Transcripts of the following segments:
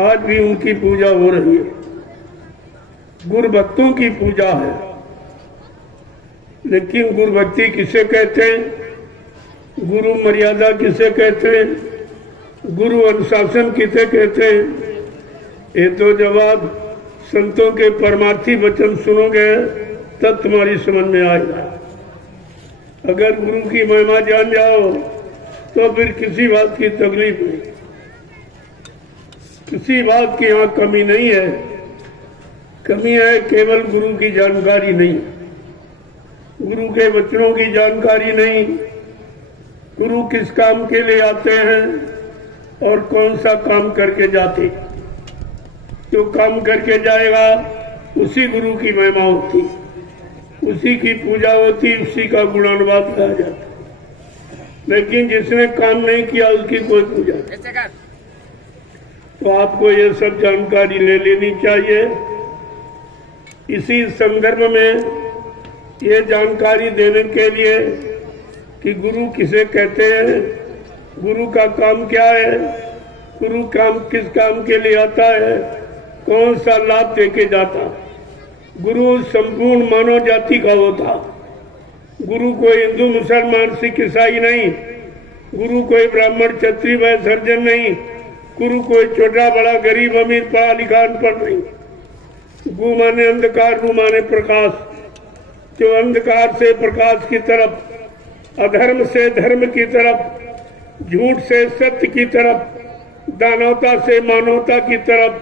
आज भी उनकी पूजा हो रही है, गुरु भक्तों की पूजा है। लेकिन गुरु भक्ति किसे कहते हैं, गुरु मर्यादा किसे कहते हैं, गुरु अनुशासन किसे कहते हैं, ये तो जवाब संतों के परमार्थी वचन सुनोगे तब तुम्हारी समझ में आएगा। अगर गुरु की महिमा जान जाओ तो फिर किसी बात की तकलीफ नहीं, किसी बात की यहाँ कमी नहीं है। कमी है केवल गुरु की जानकारी नहीं, गुरु के वचनों की जानकारी नहीं, गुरु किस काम के लिए आते हैं और कौन सा काम करके जाते। जो काम करके जाएगा उसी गुरु की महिमा होती, उसी की पूजा होती, उसी का गुणानुवाद कहा जाता। लेकिन जिसने काम नहीं किया उसकी कोई पूजा नहीं। तो आपको ये सब जानकारी ले लेनी चाहिए। इसी संदर्भ में ये जानकारी देने के लिए कि गुरु किसे कहते हैं, गुरु का काम क्या है, गुरु काम किस काम के लिए आता है, कौन सा लाभ देके जाता। गुरु संपूर्ण मानव जाति का होता। गुरु कोई हिंदू मुसलमान सिख ईसाई नहीं, गुरु कोई ब्राह्मण क्षत्रिय वैश्य सर्जन नहीं, गुरु कोई छोटा बड़ा गरीब अमीर पढ़ा लिखा अनपढ़ नहीं। गु माने अंधकार, रू माने प्रकाश। जो अंधकार से प्रकाश की तरफ, अधर्म से धर्म की तरफ, झूठ से सत्य की तरफ, दानवता से मानवता की तरफ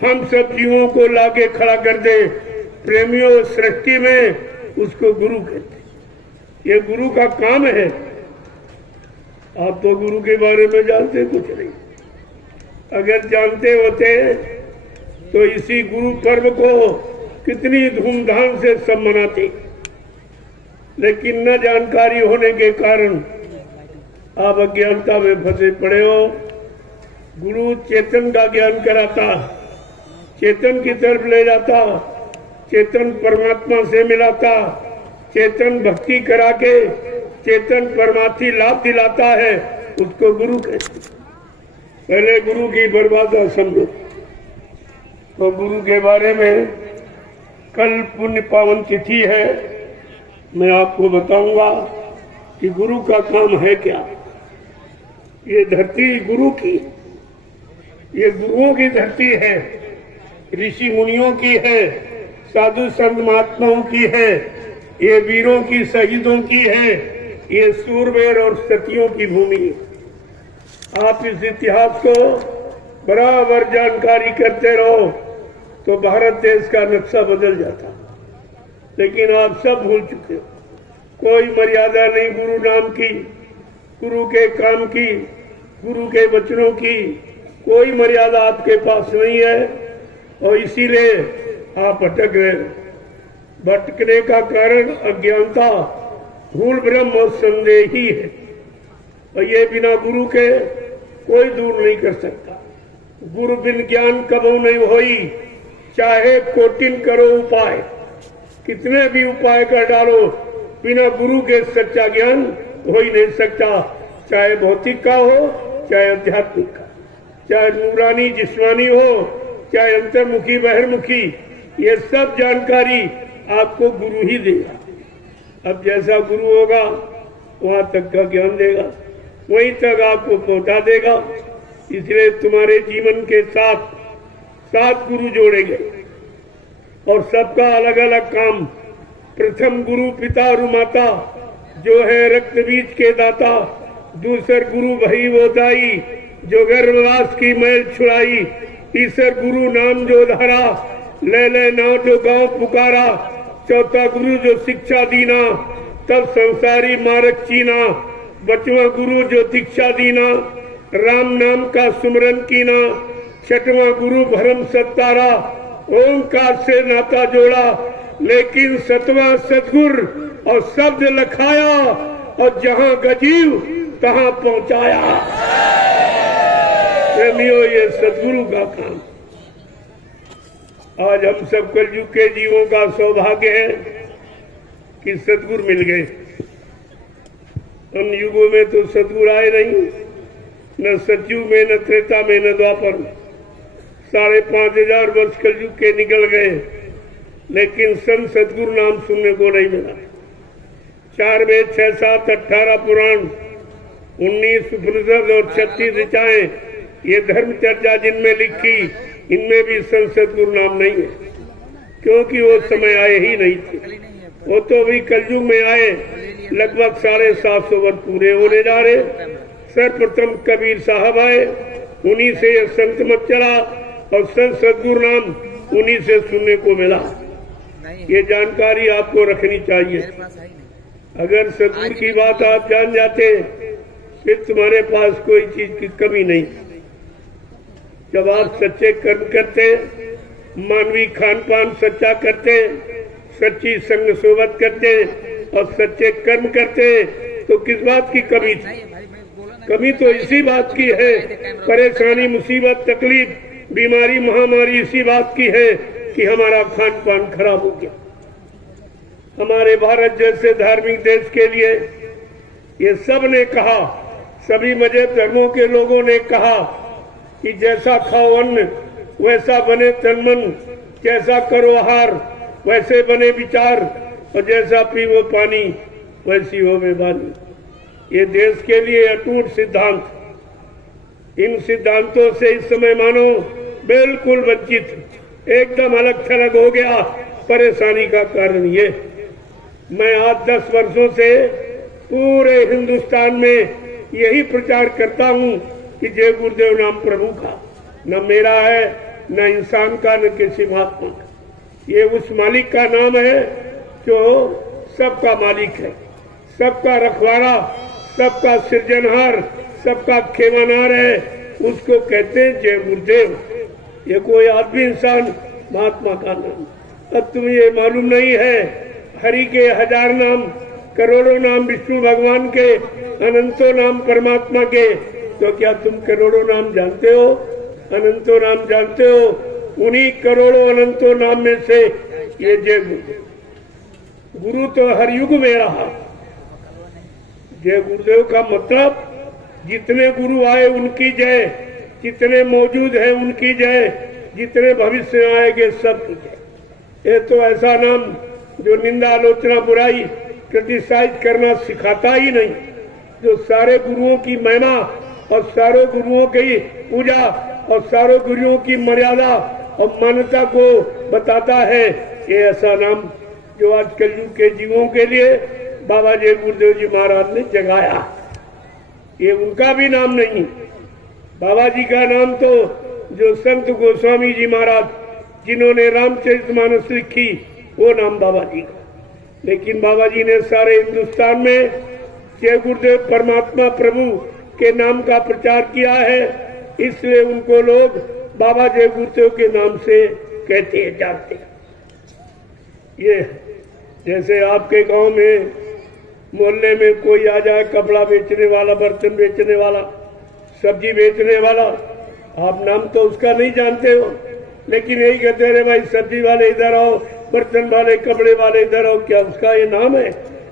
हम सब जीवों को लाके खड़ा कर दे प्रेमियों सृष्टि में, उसको गुरु कहते। ये गुरु का काम है। आप तो गुरु के बारे में जानते कुछ नहीं। अगर जानते होते तो इसी गुरु पर्व को कितनी धूमधाम से सब मनाते। लेकिन न जानकारी होने के कारण आप अज्ञानता में फंसे पड़े हो। गुरु चेतन का ज्ञान कराता, चेतन की तरफ ले जाता, चेतन परमात्मा से मिलाता, चेतन भक्ति करा के चेतन परमार्थी लाभ दिलाता है, उसको गुरु कहते। पहले गुरु की बर्बादा समझो। तो गुरु के बारे में कल पुण्य पावन तिथि है, मैं आपको बताऊंगा कि गुरु का काम है क्या। ये धरती गुरु की, ये गुरुओं की धरती है, ऋषि मुनियों की है, साधु संत महात्माओं की है, ये वीरों की शहीदों की है, ये सूरवीर और सतियों की भूमि है। आप इस इतिहास को बराबर जानकारी करते रहो तो भारत देश का नक्शा बदल जाता। लेकिन आप सब भूल चुके हो। कोई मर्यादा नहीं गुरु नाम की, गुरु के काम की, गुरु के वचनों की कोई मर्यादा आपके पास नहीं है। और इसीलिए आप भटक रहे हो। भटकने का कारण अज्ञानता, भूल भ्रम और संदेह ही है। और ये बिना गुरु के कोई दूर नहीं कर सकता। गुरु बिन ज्ञान कबो नहीं होई, चाहे कोटिन करो उपाय। कितने भी उपाय कर डालो, बिना गुरु के सच्चा ज्ञान हो ही नहीं सकता। चाहे भौतिक का हो, चाहे आध्यात्मिक का, चाहे नूरानी जिस्मानी हो, चाहे अंतर्मुखी बहिर्मुखी, ये सब जानकारी आपको गुरु ही देगा। अब जैसा गुरु होगा वहां तक का ज्ञान देगा, वहीं तक आपको पहुंचा देगा। इसलिए तुम्हारे जीवन के साथ 7 गुरु जोड़े गए और सबका अलग अलग काम। प्रथम गुरु पिता और माता जो है रक्त बीज के दाता। दूसर गुरु भई वो दाई जो गर्भवास की मैल छुड़ाई। तीसर गुरु नाम जो धारा, ले ले नाव जो गांव पुकारा। चौथा गुरु जो शिक्षा दीना, तब संसारी मार्ग चीना। बचवा गुरु जो दीक्षा दीना, राम नाम का सुमरन कीना। छठवां गुरु भरम सत्तारा, ओंकार से नाता जोड़ा। लेकिन सतवां सतगुर और शब्द लखाया, और जहां गजीव तहां पहुंचाया। प्रेमियों, ये सतगुरु का काम। आज हम सब कलयुग के जीवों का सौभाग्य है कि सतगुरु मिल गए। उन युगों में तो सतगुरु आए नहीं, न सतयुग में, न त्रेता में, न द्वापर में। 5,500 वर्ष कलयुग के निकल गए, लेकिन संत सदगुरु नाम सुनने को नहीं मिला। 4 वेद 6 7 18 पुराण 19 उपनिषद और 36 ऋचाएं, ये धर्म चर्चा जिनमें लिखी, इनमें भी संत सदगुरु नाम नहीं है, क्योंकि वो समय आए ही नहीं थे। वो तो भी कलयुग में आए, लगभग 750 वर्ष पूरे होने जा रहे। सर्वप्रथम कबीर साहब आए, उन्हीं से ये संत मत चला और संत सदगुरु नाम उन्हीं से सुनने को मिला। ये जानकारी आपको रखनी चाहिए। अगर सदगुरु की बात आप जान जाते, फिर तुम्हारे पास कोई चीज की कमी नहीं। जब आप सच्चे कर्म करते, मानवीय खान पान सच्चा करते, सच्ची संग सोबत करते और सच्चे कर्म करते, तो किस बात की कमी थी? कमी तो इसी बात की है, परेशानी मुसीबत तकलीफ बीमारी महामारी इसी बात की है कि हमारा खान पान खराब हो गया। हमारे भारत जैसे धार्मिक देश के लिए ये सब ने कहा, सभी मजहब धर्मों के लोगों ने कहा कि जैसा खाओ अन्न वैसा बने तन मन, जैसा करो आहार वैसे बने विचार, और जैसा पीवो पानी वैसी हो बेबानी। ये देश के लिए अटूट सिद्धांत। इन सिद्धांतों से इस समय मानो बिल्कुल वंचित, एकदम अलग थलग हो गया। परेशानी का कारण ये, मैं आज 10 वर्षों से पूरे हिंदुस्तान में यही प्रचार करता हूँ कि जय गुरुदेव नाम प्रभु का, न मेरा है न इंसान का न किसी महात्मा का। ये उस मालिक का नाम है जो सबका मालिक है, सबका रखवाला, सबका सृजनहार, सबका खेवनहार है। उसको कहते हैं जय गुरुदेव। ये कोई आदमी इंसान महात्मा का नाम। अब तुम्हें ये मालूम नहीं है, हरि के 1000 नाम, करोड़ों नाम विष्णु भगवान के, अनंतों नाम परमात्मा के, तो क्या तुम करोड़ों नाम जानते हो? अनंतों नाम जानते हो? उन्हीं करोड़ों अनंतों नाम में से ये जय गुरुदेव। गुरु तो हर युग में रहा। जय गुरुदेव का मतलब जितने गुरु आए उनकी जय, जितने मौजूद हैं उनकी जय, जितने भविष्य में आएंगे सब की जय। ये तो ऐसा नाम जो निंदा आलोचना बुराई क्रिटिसाइज करना सिखाता ही नहीं, जो सारे गुरुओं की महिमा और सारे गुरुओं की पूजा और सारे गुरुओं की मर्यादा और मान्यता को बताता है। ये ऐसा नाम जो आज कलयुग के जीवों के लिए बाबा जय गुरुदेव जी महाराज ने जगाया, ये उनका भी नाम नहीं। बाबा जी का नाम तो जो संत गोस्वामी जी महाराज जिन्होंने रामचरितमानस लिखी, वो नाम बाबा जी का। लेकिन बाबा जी ने सारे हिंदुस्तान में जय गुरुदेव परमात्मा प्रभु के नाम का प्रचार किया है, इसलिए उनको लोग बाबा जय गुरुदेव के नाम से कहते हैं, जानते हैं। ये जैसे आपके गांव में मोहल्ले में कोई आ जाए, कपड़ा बेचने वाला, बर्तन बेचने वाला, सब्जी बेचने वाला, आप नाम तो उसका नहीं जानते हो, लेकिन यही कहते हैं, भाई सब्जी वाले इधर आओ, बर्तन वाले कपड़े वाले इधर आओ। क्या उसका ये नाम है?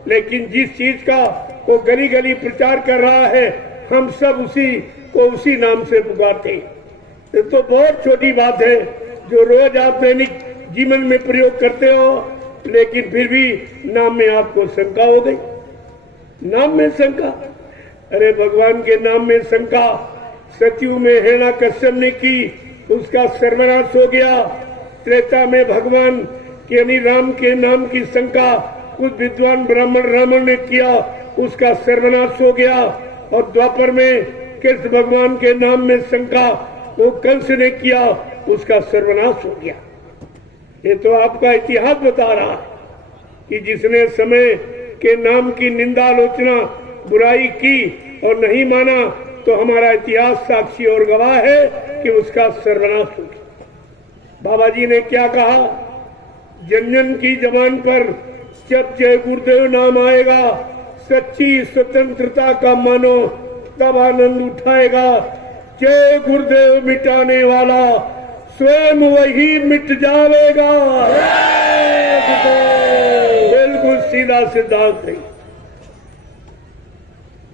लेकिन जिस चीज का वो गली गली प्रचार कर रहा है, हम सब उसी को उसी नाम से पुकारते हैं। ये तो बहुत छोटी बात है जो रोज आप दैनिक जीवन में प्रयोग करते हो, लेकिन फिर भी नाम में आपको शंका हो गई। नाम में शंका, अरे भगवान के नाम में शंका सतयुग में हिरण्याकश्यप ने की, उसका सर्वनाश हो गया। त्रेता में भगवान के यानी राम के नाम की शंका कुछ विद्वान ब्राह्मण रावण ने किया, उसका सर्वनाश हो गया। और द्वापर में कृष्ण भगवान के नाम में शंका वो कंस ने किया, उसका सर्वनाश हो गया। ये तो आपका इतिहास बता रहा है कि जिसने समय के नाम की निंदा आलोचना बुराई की और नहीं माना, तो हमारा इतिहास साक्षी और गवाह है कि उसका सर्वनाश हो गया। बाबा जी ने क्या कहा? जन जन की जबान पर जब जय गुरुदेव नाम आएगा, सच्ची स्वतंत्रता का मानो तब आनंद उठाएगा। जय गुरुदेव मिटाने वाला स्वयं वही मिट जाएगा। बिल्कुल सीधा सिद्धांत है।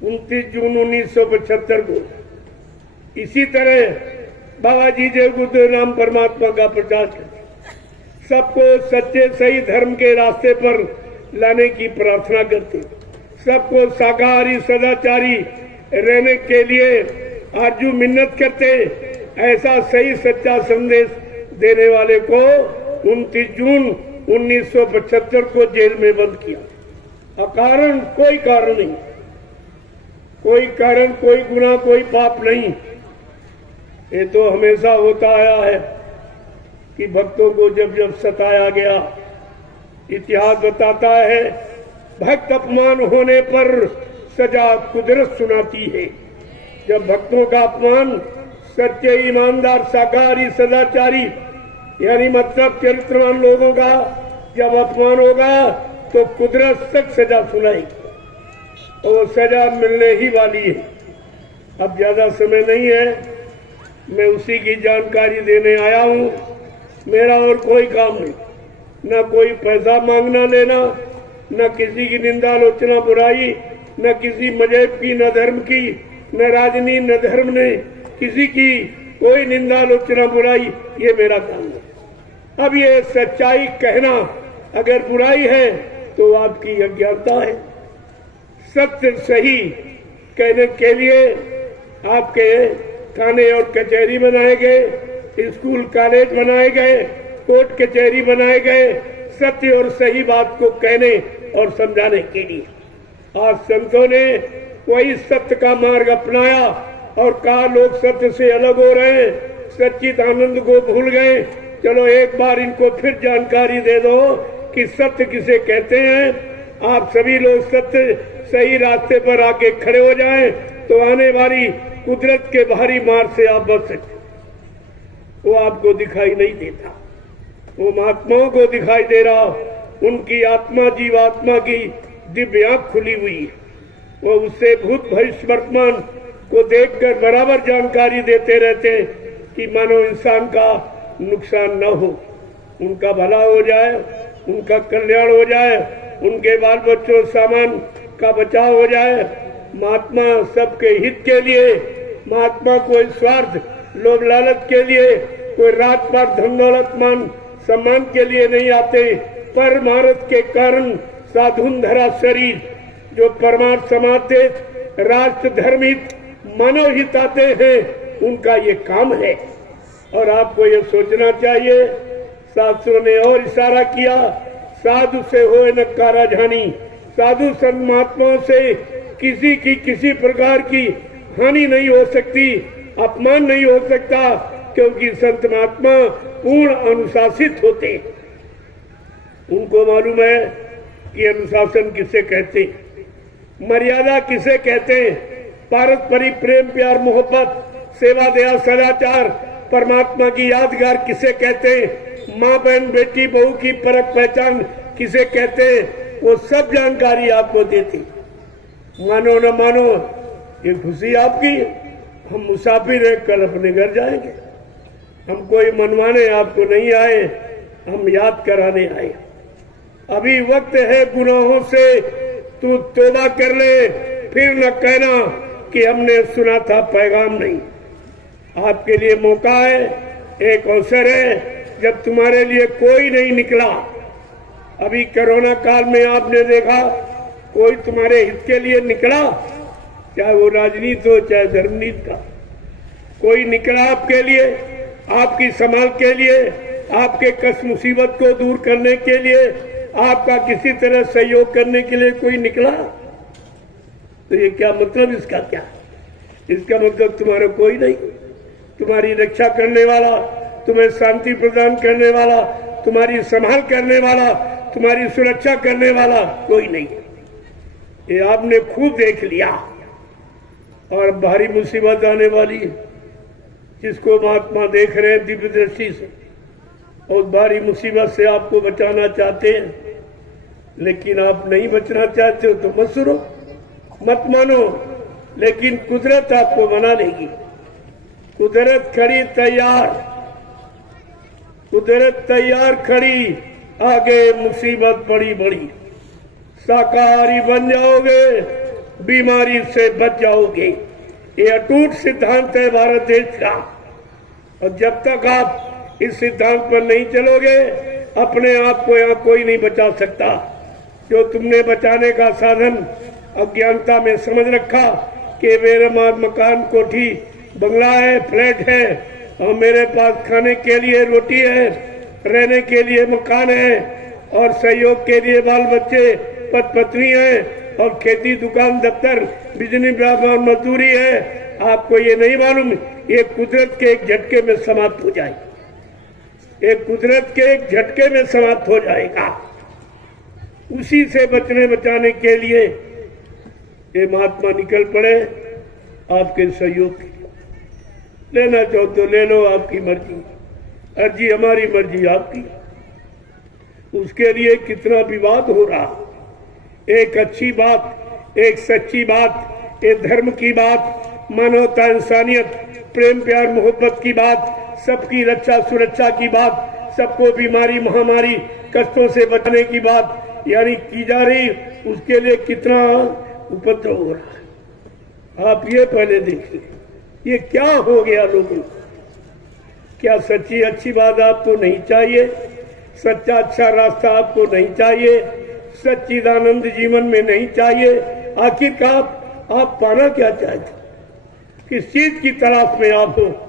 29 जून 1975 को इसी तरह बाबा जी जय गुरुदेव नाम परमात्मा का प्रचार करते, सबको सच्चे सही धर्म के रास्ते पर लाने की प्रार्थना करते, सबको शाकाहारी सदाचारी रहने के लिए आरजू मिन्नत करते। ऐसा सही सच्चा संदेश देने वाले को 29 जून 1975 को जेल में बंद किया। अकारण कोई कारण नहीं, कोई कारण, कोई गुनाह, कोई पाप नहीं। ये तो हमेशा होता आया है कि भक्तों को जब जब सताया गया, इतिहास बताता है भक्त अपमान होने पर सजा कुदरत सुनाती है। जब भक्तों का अपमान सच्चे ईमानदार शाकाहारी सदाचारी यानी मतलब चरित्रवान लोगों का जब अपमान होगा तो कुदरत सख्त सजा सुनाएगी और सजा मिलने ही वाली है। अब ज्यादा समय नहीं है, मैं उसी की जानकारी देने आया हूँ। मेरा और कोई काम नहीं, न कोई पैसा मांगना लेना, न किसी की निंदा आलोचना बुराई, न किसी मजहब की, न धर्म की, न राजनीति, न धर्म ने किसी की कोई निंदा आलोचना बुराई, ये मेरा काम है। अब ये सच्चाई कहना अगर बुराई है तो आपकी अज्ञानता है। सत्य सही कहने के लिए आपके थाने और कचहरी बनाए गए, स्कूल कॉलेज बनाए गए, कोर्ट कचहरी बनाए गए, सत्य और सही बात को कहने और समझाने के लिए। आज संतों ने वही सत्य का मार्ग अपनाया और कहा लोग सत्य से अलग हो रहे हैं, सच्चित आनंद को भूल गए। चलो एक बार इनको फिर जानकारी दे दो कि सत्य किसे कहते हैं। आप सभी लोग सत्य सही रास्ते पर आके खड़े हो जाएं तो आने वाली कुदरत के भारी मार से आप बच सकते। वो आपको दिखाई नहीं देता, वो महात्माओं को दिखाई दे रहा। उनकी आत्मा जीवात्मा की दिव्य आंख खुली हुई है, वो उससे भूत भविष्य वर्तमान को देखकर बराबर जानकारी देते रहते हैं कि मानो इंसान का नुकसान न हो, उनका भला हो जाए, उनका कल्याण हो जाए, उनके बाल बच्चों सामान का बचाव हो जाए। महात्मा सबके हित के लिए, महात्मा कोई स्वार्थ लोभ लालच के लिए, कोई रात पात धन दौलत मान सम्मान के लिए नहीं आते। परमार्थ के कारण साधुन धरा शरीर, जो परमार्थ समाज देश राष्ट्र धर्म हित मानव हित आते हैं, उनका ये काम है। और आपको ये सोचना चाहिए, शास्त्रों ने और इशारा किया, साधु से होए न काराजानी। साधु संत महात्माओं से किसी की किसी प्रकार की हानि नहीं हो सकती, अपमान नहीं हो सकता, क्योंकि संत महात्मा पूर्ण अनुशासित होते। उनको मालूम है कि अनुशासन किसे कहते हैं, मर्यादा किसे कहते हैं, पारस्परिक प्रेम प्यार मोहब्बत सेवा दया सदाचार परमात्मा की यादगार किसे कहते हैं, माँ बहन बेटी बहू की परख पहचान किसे कहते हैं, वो सब जानकारी आपको देती। मानो न मानो ये खुशी आपकी। हम मुसाफिर हैं, कल अपने घर जाएंगे। हम कोई मनवाने आपको नहीं आए, हम याद कराने आए। अभी वक्त है गुनाहों से तू तौबा कर ले, फिर न कहना कि हमने सुना था पैगाम नहीं। आपके लिए मौका है, एक अवसर है जब तुम्हारे लिए कोई नहीं निकला। अभी कोरोना काल में आपने देखा कोई तुम्हारे हित के लिए निकला, चाहे वो राजनीति हो चाहे धर्मनीति का, कोई निकला आपके लिए, आपकी संभाल के लिए, आपके कष्ट मुसीबत को दूर करने के लिए, आपका किसी तरह सहयोग करने के लिए कोई निकला? तो ये क्या मतलब, इसका क्या? इसका मतलब तुम्हारा कोई नहीं, तुम्हारी रक्षा करने वाला, तुम्हें शांति प्रदान करने वाला, तुम्हारी संभाल करने वाला, तुम्हारी सुरक्षा करने वाला कोई नहीं। ये आपने खूब देख लिया। और भारी मुसीबत आने वाली है, जिसको महात्मा देख रहे हैं दिव्य दृष्टि से, और भारी मुसीबत से आपको बचाना चाहते हैं, लेकिन आप नहीं बचना चाहते हो तो मत सुनो, मत मानो, लेकिन कुदरत आपको मना लेगी। कुदरत खड़ी तैयार, कुदरत तैयार खड़ी, आगे मुसीबत बड़ी बड़ी। शाकाहारी बन जाओगे, बीमारी से बच जाओगे। ये अटूट सिद्धांत है भारत देश का। और जब तक आप इस सिद्धांत पर नहीं चलोगे, अपने आप को यहाँ कोई नहीं बचा सकता। जो तुमने बचाने का साधन अज्ञानता में समझ रखा कि मेरे मकान, कोठी, बंगला है, फ्लैट है, और मेरे पास खाने के लिए रोटी है, रहने के लिए मकान है, और सहयोग के लिए बाल बच्चे, पति पत्नी है, और खेती, दुकान, दफ्तर, बिजली, व्यापार, मजदूरी है। आपको ये नहीं मालूम ये कुदरत के एक झटके में समाप्त हो जाएगी। एक कुदरत के एक झटके में समाप्त हो जाएगा। उसी से बचने बचाने के लिए ये महात्मा निकल पड़े आपके सहयोग के लिए। लेना चाहो तो ले लो, आपकी मर्जी, अर्जी हमारी, मर्जी आपकी। उसके लिए कितना विवाद हो रहा। एक अच्छी बात, एक सच्ची बात, एक धर्म की बात, मानवता, इंसानियत, प्रेम, प्यार, मोहब्बत की बात, सबकी रक्षा सुरक्षा की बात, सबको बीमारी, महामारी, कष्टों से बचने की बात यानी की जा रही। उसके लिए कितना उपद्रव हो रहा है। आप ये पहले देखिए, ये क्या हो गया लोगों को। क्या सच्ची अच्छी बात आपको नहीं चाहिए? सच्चा अच्छा रास्ता आपको नहीं चाहिए? सच्चिदानंद जीवन में नहीं चाहिए? आखिरकार आप पाना क्या चाहते? किस चीज की तलाश में आप हो?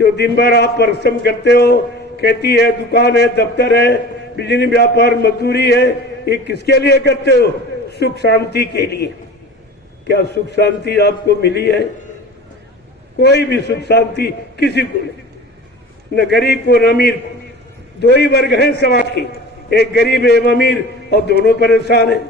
जो दिन भर आप परिश्रम करते हो, खेती है, दुकान है, दफ्तर है, बिजली, व्यापार, मजदूरी है, ये किसके लिए करते हो? सुख शांति के लिए। क्या सुख शांति आपको मिली है? कोई भी सुख शांति किसी को नहीं, न गरीब को न अमीर को। दो ही वर्ग हैं समाज के, एक गरीब एवं अमीर, और दोनों परेशान हैं।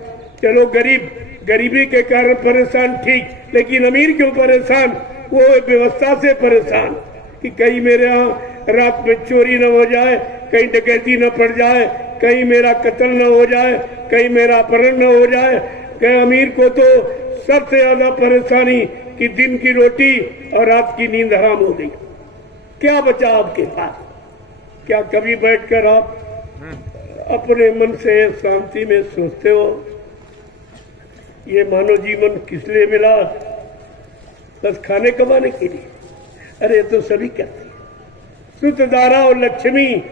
चलो गरीब गरीबी के कारण परेशान, ठीक, लेकिन अमीर क्यों परेशान? वो व्यवस्था से परेशान कि कहीं मेरे यहाँ रात में चोरी न हो जाए, कहीं डकैती न पड़ जाए, कहीं मेरा कत्ल न हो जाए, कहीं मेरा अपहरण न हो जाए। कहीं अमीर को तो सबसे ज्यादा परेशानी कि दिन की रोटी और रात की नींद हराम हो गई। क्या बचा आपके पास? क्या कभी बैठकर आप अपने मन से शांति में सोचते हो ये मानव जीवन किस लिए मिला? बस खाने कमाने के लिए? अरे तो सभी कहते हैं सुत दारा और लक्ष्मी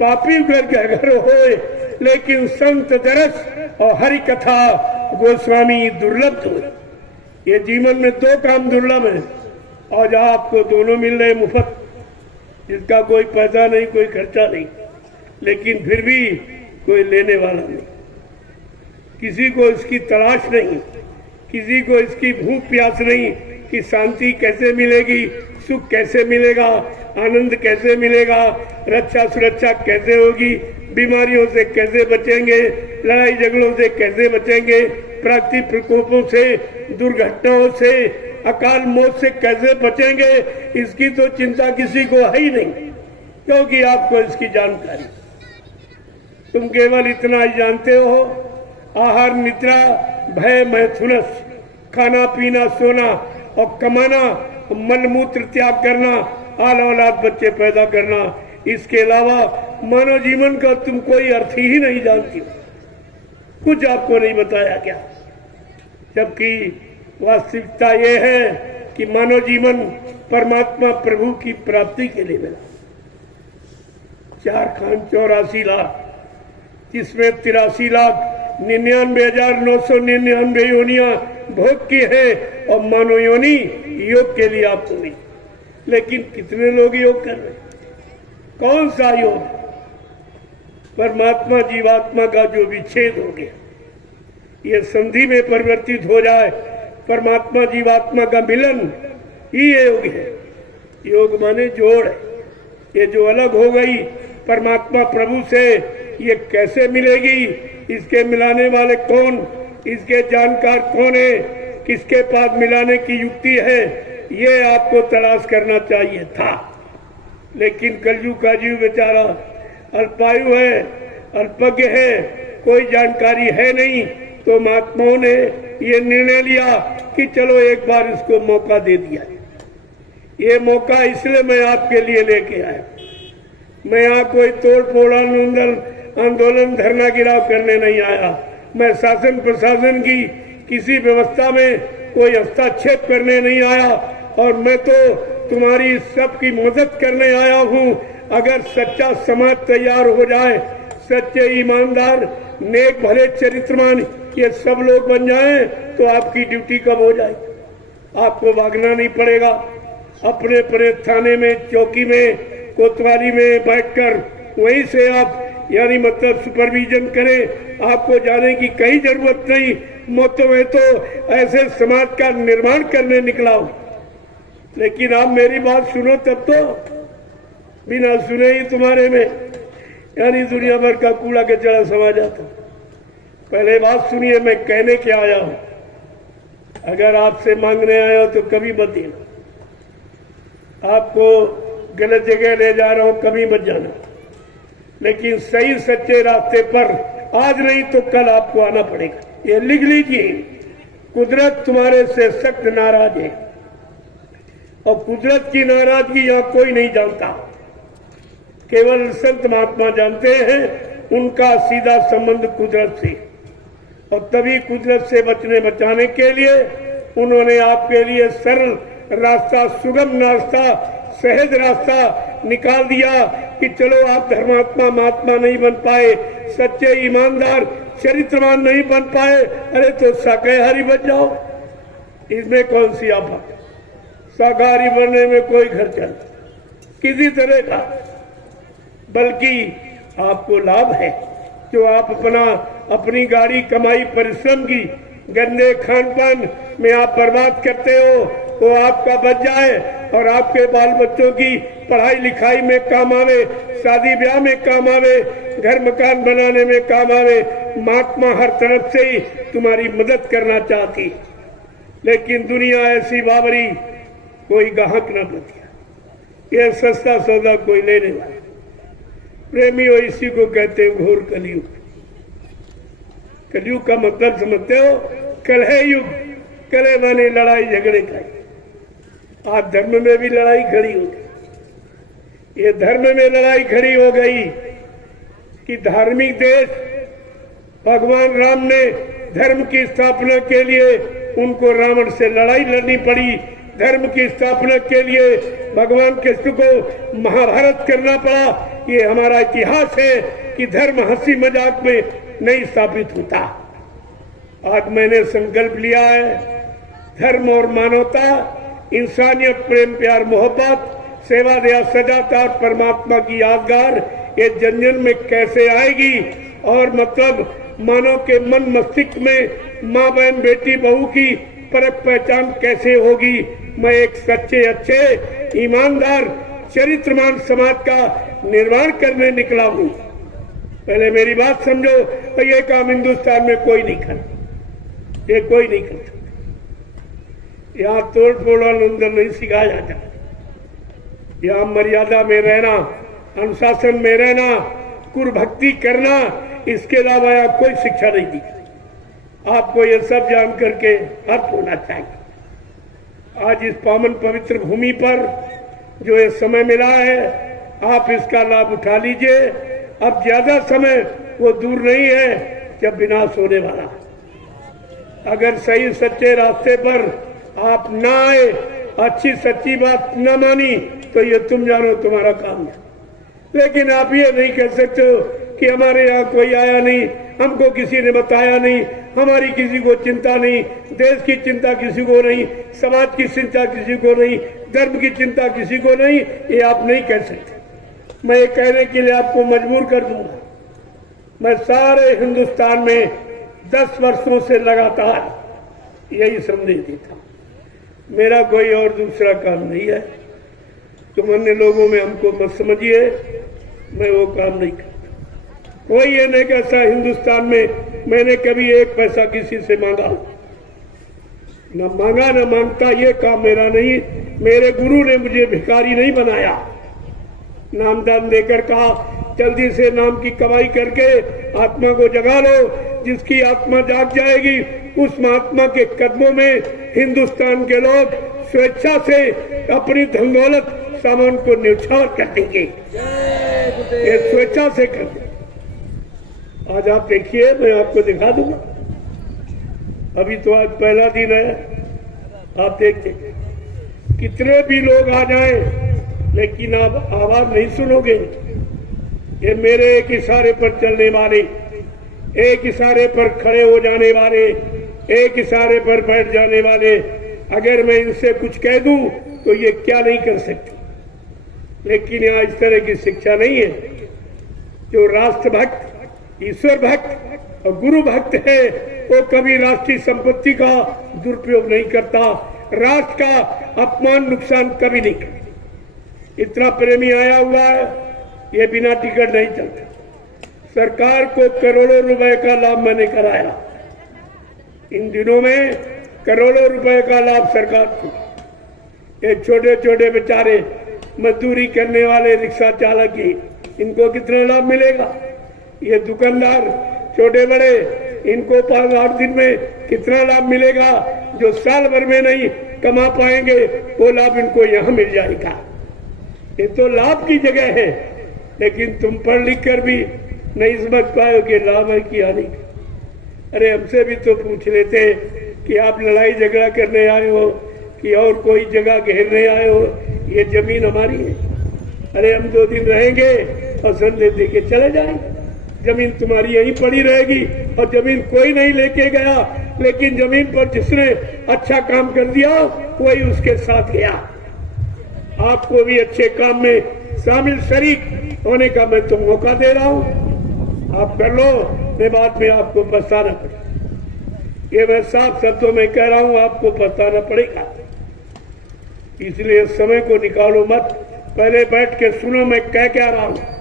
पापी घर होए, लेकिन संत दरस और हरि कथा गोस्वामी दुर्लभ हो। ये जीवन में दो काम दुर्लभ है। आज आपको दोनों मिल रहे मुफ्त, जिसका कोई पैसा नहीं, कोई खर्चा नहीं, लेकिन फिर भी कोई लेने वाला नहीं। किसी को इसकी तलाश नहीं, किसी को इसकी भूख प्यास नहीं कि शांति कैसे मिलेगी, सुख कैसे मिलेगा, आनंद कैसे मिलेगा, रक्षा सुरक्षा कैसे होगी, बीमारियों से कैसे बचेंगे, लड़ाई झगड़ों से कैसे बचेंगे, प्राकृतिक प्रकोपों से, दुर्घटनाओं से, अकाल मौत से कैसे बचेंगे, इसकी तो चिंता किसी को है ही नहीं, क्योंकि आपको इसकी जानकारी। तुम केवल इतना ही जानते हो, आहार निद्रा भय मैथुनस, खाना पीना सोना और कमाना, मलमूत्र त्याग करना, आल औलाद बच्चे पैदा करना, इसके अलावा मानव जीवन का तुम कोई अर्थ ही नहीं जानती हो। कुछ आपको नहीं बताया क्या? जबकि वास्तविकता ये है कि मानव जीवन परमात्मा प्रभु की प्राप्ति के लिए मिला। 4,84 लाख, जिसमें 83,99,999 योनियां भोग की है और मानव योनि योग के लिए आपको मिली। लेकिन कितने लोग योग कर रहे हैं? कौन सा योग? परमात्मा जीवात्मा का जो विच्छेद हो गया, ये संधि में परिवर्तित हो जाए, परमात्मा जीवात्मा का मिलन ही योग है। योग माने जोड़ है। ये जो अलग हो गई परमात्मा प्रभु से, ये कैसे मिलेगी? इसके मिलाने वाले कौन? इसके जानकार कौन है? किसके पास मिलाने की युक्ति है? ये आपको तलाश करना चाहिए था। लेकिन कलयुग का जीव बेचारा अल्पायु है, अल्पज्ञ है, कोई जानकारी है नहीं, तो महात्माओं ने ये निर्णय लिया कि चलो एक बार इसको मौका दे दिया। ये मौका इसलिए मैं आपके लिए लेके आया। मैं यहाँ कोई तोड़ फोड़ आंदोलन धरना गिराव करने नहीं आया। मैं शासन प्रशासन की किसी व्यवस्था में कोई हस्तक्षेप करने नहीं आया। और मैं तो तुम्हारी सबकी मदद करने आया हूँ। अगर सच्चा समाज तैयार हो जाए, सच्चे ईमानदार नेक भले चरित्रवान ये सब लोग बन जाएं, तो आपकी ड्यूटी कब हो जाएगी? आपको भागना नहीं पड़ेगा। अपने अपने थाने में, चौकी में, कोतवाली में बैठकर वहीं से आप यानी मतलब सुपरविजन करें। आपको जाने की कहीं जरूरत नहीं। मोतो में तो ऐसे समाज का निर्माण करने निकला हूं। लेकिन आप मेरी बात सुनो, तब तो बिना सुने ही तुम्हारे में यानी दुनिया भर का कूड़ा कचरा समा जाता। पहले बात सुनिए, मैं कहने क्या आया हूं। अगर आपसे मांगने आया हो तो कभी मत देना। आपको गलत जगह ले जा रहा हूं, कभी मत जाना। लेकिन सही सच्चे रास्ते पर आज नहीं तो कल आपको आना पड़ेगा। ये लिख लीजिए, कुदरत तुम्हारे से सख्त नाराज है और कुदरत की नाराजगी यहां कोई नहीं जानता। केवल संत महात्मा जानते हैं, उनका सीधा संबंध कुदरत से। और तभी कुदरत से बचाने के लिए उन्होंने आपके लिए सरल रास्ता, सुगम रास्ता, सहज रास्ता निकाल दिया कि चलो आप धर्मात्मा महात्मा नहीं बन पाए, सच्चे ईमानदार चरित्रवान नहीं बन पाए, अरे तो शाकाहारी बन जाओ। इसमें कौन सी आफत? शाकाहारी बनने में कोई खर्चा नहीं किसी तरह का, बल्कि आपको लाभ है। जो आप अपनी गाड़ी कमाई परिश्रम की गंदे खान पान में आप बर्बाद करते हो, वो आपका बच जाए और आपके बाल बच्चों की पढ़ाई लिखाई में काम आवे, शादी ब्याह में काम आवे, घर मकान बनाने में काम आवे। महात्मा हर तरफ से ही तुम्हारी मदद करना चाहती, लेकिन दुनिया ऐसी बावरी, कोई ग्राहक न बचा। ये सस्ता सौदा कोई लेने वाला। प्रेमी हो, इसी को कहते हैं घोर कलयुग। कलयुग का मतलब समझते हो? कलह युग। कलह माने लड़ाई झगड़े का। आज धर्म में भी लड़ाई खड़ी हो गई। ये धर्म में लड़ाई खड़ी हो गई कि धार्मिक देश भगवान राम ने धर्म की स्थापना के लिए उनको रावण से लड़ाई लड़नी पड़ी। धर्म की स्थापना के लिए भगवान कृष्ण को महाभारत करना पड़ा। ये हमारा इतिहास है कि धर्म हंसी मजाक में नहीं स्थापित होता। आज मैंने संकल्प लिया है, धर्म और मानवता, इंसानियत, प्रेम प्यार मोहब्बत, सेवा दया सजाता परमात्मा की यादगार ये जन जन में कैसे आएगी और मतलब मानव के मन मस्तिष्क में माँ बहन बेटी बहू की परख पहचान कैसे होगी। मैं एक सच्चे अच्छे ईमानदार चरित्रवान समाज का निर्माण करने निकला हूँ। पहले मेरी बात समझो। और ये काम हिंदुस्तान में कोई नहीं करता, ये कोई नहीं करता। यहाँ तोड़ फोड़ अंदर नहीं सिखाया जाता। यहाँ मर्यादा में रहना, अनुशासन में रहना, कुर भक्ति करना, इसके अलावा यहाँ कोई शिक्षा नहीं दी। आपको ये सब जान करके अर्थ होना चाहिए। आज इस पावन पवित्र भूमि पर जो ये समय मिला है, आप इसका लाभ उठा लीजिए। अब ज्यादा समय वो दूर नहीं है जब विनाश होने वाला। अगर सही सच्चे रास्ते पर आप ना आए, अच्छी सच्ची बात न मानी, तो ये तुम जानो तुम्हारा काम है। लेकिन आप ये नहीं कह सकते हो कि हमारे यहाँ कोई आया नहीं, हमको किसी ने बताया नहीं, हमारी किसी को चिंता नहीं, देश की चिंता किसी को नहीं, समाज की चिंता किसी को नहीं, धर्म की चिंता किसी को नहीं। ये आप नहीं कह सकते। मैं ये कहने के लिए आपको मजबूर कर दूंगा। मैं सारे हिंदुस्तान में 10 वर्षों से लगातार यही संदेश देता। मेरा कोई और दूसरा काम नहीं है। तुम अन्य लोगों में हमको मत समझिए, मैं वो काम नहीं करता। कोई ये नहीं कहता हिंदुस्तान में मैंने कभी एक पैसा किसी से मांगा, न मांगा न मांगता। ये काम मेरा नहीं। मेरे गुरु ने मुझे भिखारी नहीं बनाया। नामदान देकर कहा जल्दी से नाम की कमाई करके आत्मा को जगा लो। जिसकी आत्मा जाग जाएगी उस महात्मा के कदमों में हिंदुस्तान के लोग स्वेच्छा से अपनी धन दौलत सामान को न्यौछावर कर देंगे। ये स्वेच्छा से कर देंगे। आज आप देखिए, मैं आपको दिखा दूंगा। अभी तो आज पहला दिन है, आप देखते कितने भी लोग आ जाएं, लेकिन आप आवाज नहीं सुनोगे। ये मेरे एक इशारे पर चलने वाले, एक इशारे पर खड़े हो जाने वाले, एक इशारे पर बैठ जाने वाले, अगर मैं इनसे कुछ कह दूं तो ये क्या नहीं कर सकते। लेकिन यहाँ इस तरह की शिक्षा नहीं है। जो राष्ट्रभक्त, ईश्वर भक्त और गुरु भक्त है, वो कभी राष्ट्रीय संपत्ति का दुरुपयोग नहीं करता, राष्ट्र का अपमान नुकसान कभी नहीं करता। इतना प्रेमी आया हुआ है, ये बिना टिकट नहीं चलता। सरकार को करोड़ों रुपए का लाभ मैंने कराया। इन दिनों में करोड़ों रुपए का लाभ सरकार को। ये छोटे छोटे बेचारे मजदूरी करने वाले रिक्शा चालक ही, इनको कितना लाभ मिलेगा? ये दुकानदार छोटे बड़े, इनको 5-8 दिन में कितना लाभ मिलेगा? जो साल भर में नहीं कमा पाएंगे वो लाभ इनको यहाँ मिल जाएगा। ये तो लाभ की जगह है, लेकिन तुम पढ़ लिख कर भी नहीं समझ पाए कि लाभ है कि हानि। अरे हमसे भी तो पूछ लेते कि आप लड़ाई झगड़ा करने आए हो कि और कोई जगह घेरने आए हो? ये जमीन हमारी है। अरे हम 2 दिन रहेंगे और संदेश दे के चले जाएंगे। जमीन तुम्हारी यहीं पड़ी रहेगी और जमीन कोई नहीं लेके गया, लेकिन जमीन पर जिसने अच्छा काम कर दिया वही उसके साथ गया। आपको भी अच्छे काम में शामिल शरीक होने का मैं तो मौका दे रहा हूँ। आप कर लो, मैं बाद में आपको पछताना पड़ेगा। ये मैं साफ शब्दों में कह रहा हूँ, आपको पछताना पड़ेगा। इसलिए समय को निकालो मत, पहले बैठ के सुनो मैं क्या रहा हूँ।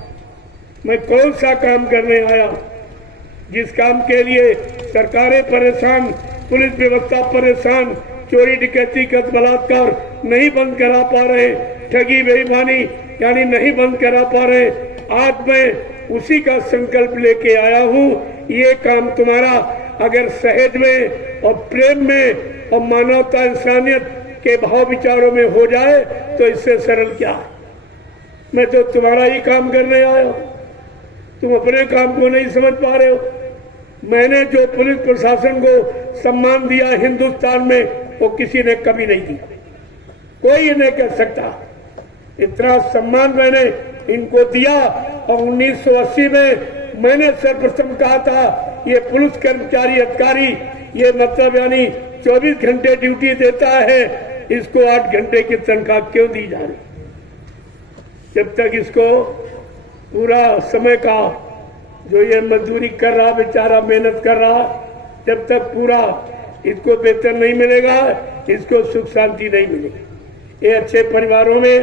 मैं कौन सा काम करने आया, जिस काम के लिए सरकारें परेशान, पुलिस व्यवस्था परेशान, चोरी डकैती कत्ल बलात्कार नहीं बंद करा पा रहे, ठगी बेईमानी यानी नहीं बंद करा पा रहे। आज मैं उसी का संकल्प लेके आया हूँ। ये काम तुम्हारा अगर सहज में और प्रेम में और मानवता इंसानियत के भाव विचारों में हो जाए तो इससे सरल क्या है। मैं तो तुम्हारा ही काम करने आया हूँ, तुम अपने काम को नहीं समझ पा रहे हो। मैंने जो पुलिस प्रशासन को सम्मान दिया हिंदुस्तान में, वो किसी ने कभी नहीं दिया, कोई नहीं कर सकता। इतना सम्मान मैंने इनको दिया। और 1980 में मैंने सर्वप्रथम कहा था, ये पुलिस कर्मचारी अधिकारी ये मतलब यानी 24 घंटे ड्यूटी देता है, इसको 8 घंटे की तनख्वाह क्यों दी जा रही? जब तक इसको पूरा समय का जो ये मजदूरी कर रहा, बेचारा मेहनत कर रहा, जब तक पूरा इसको वेतन नहीं मिलेगा, इसको सुख शांति नहीं मिलेगी। ये अच्छे परिवारों में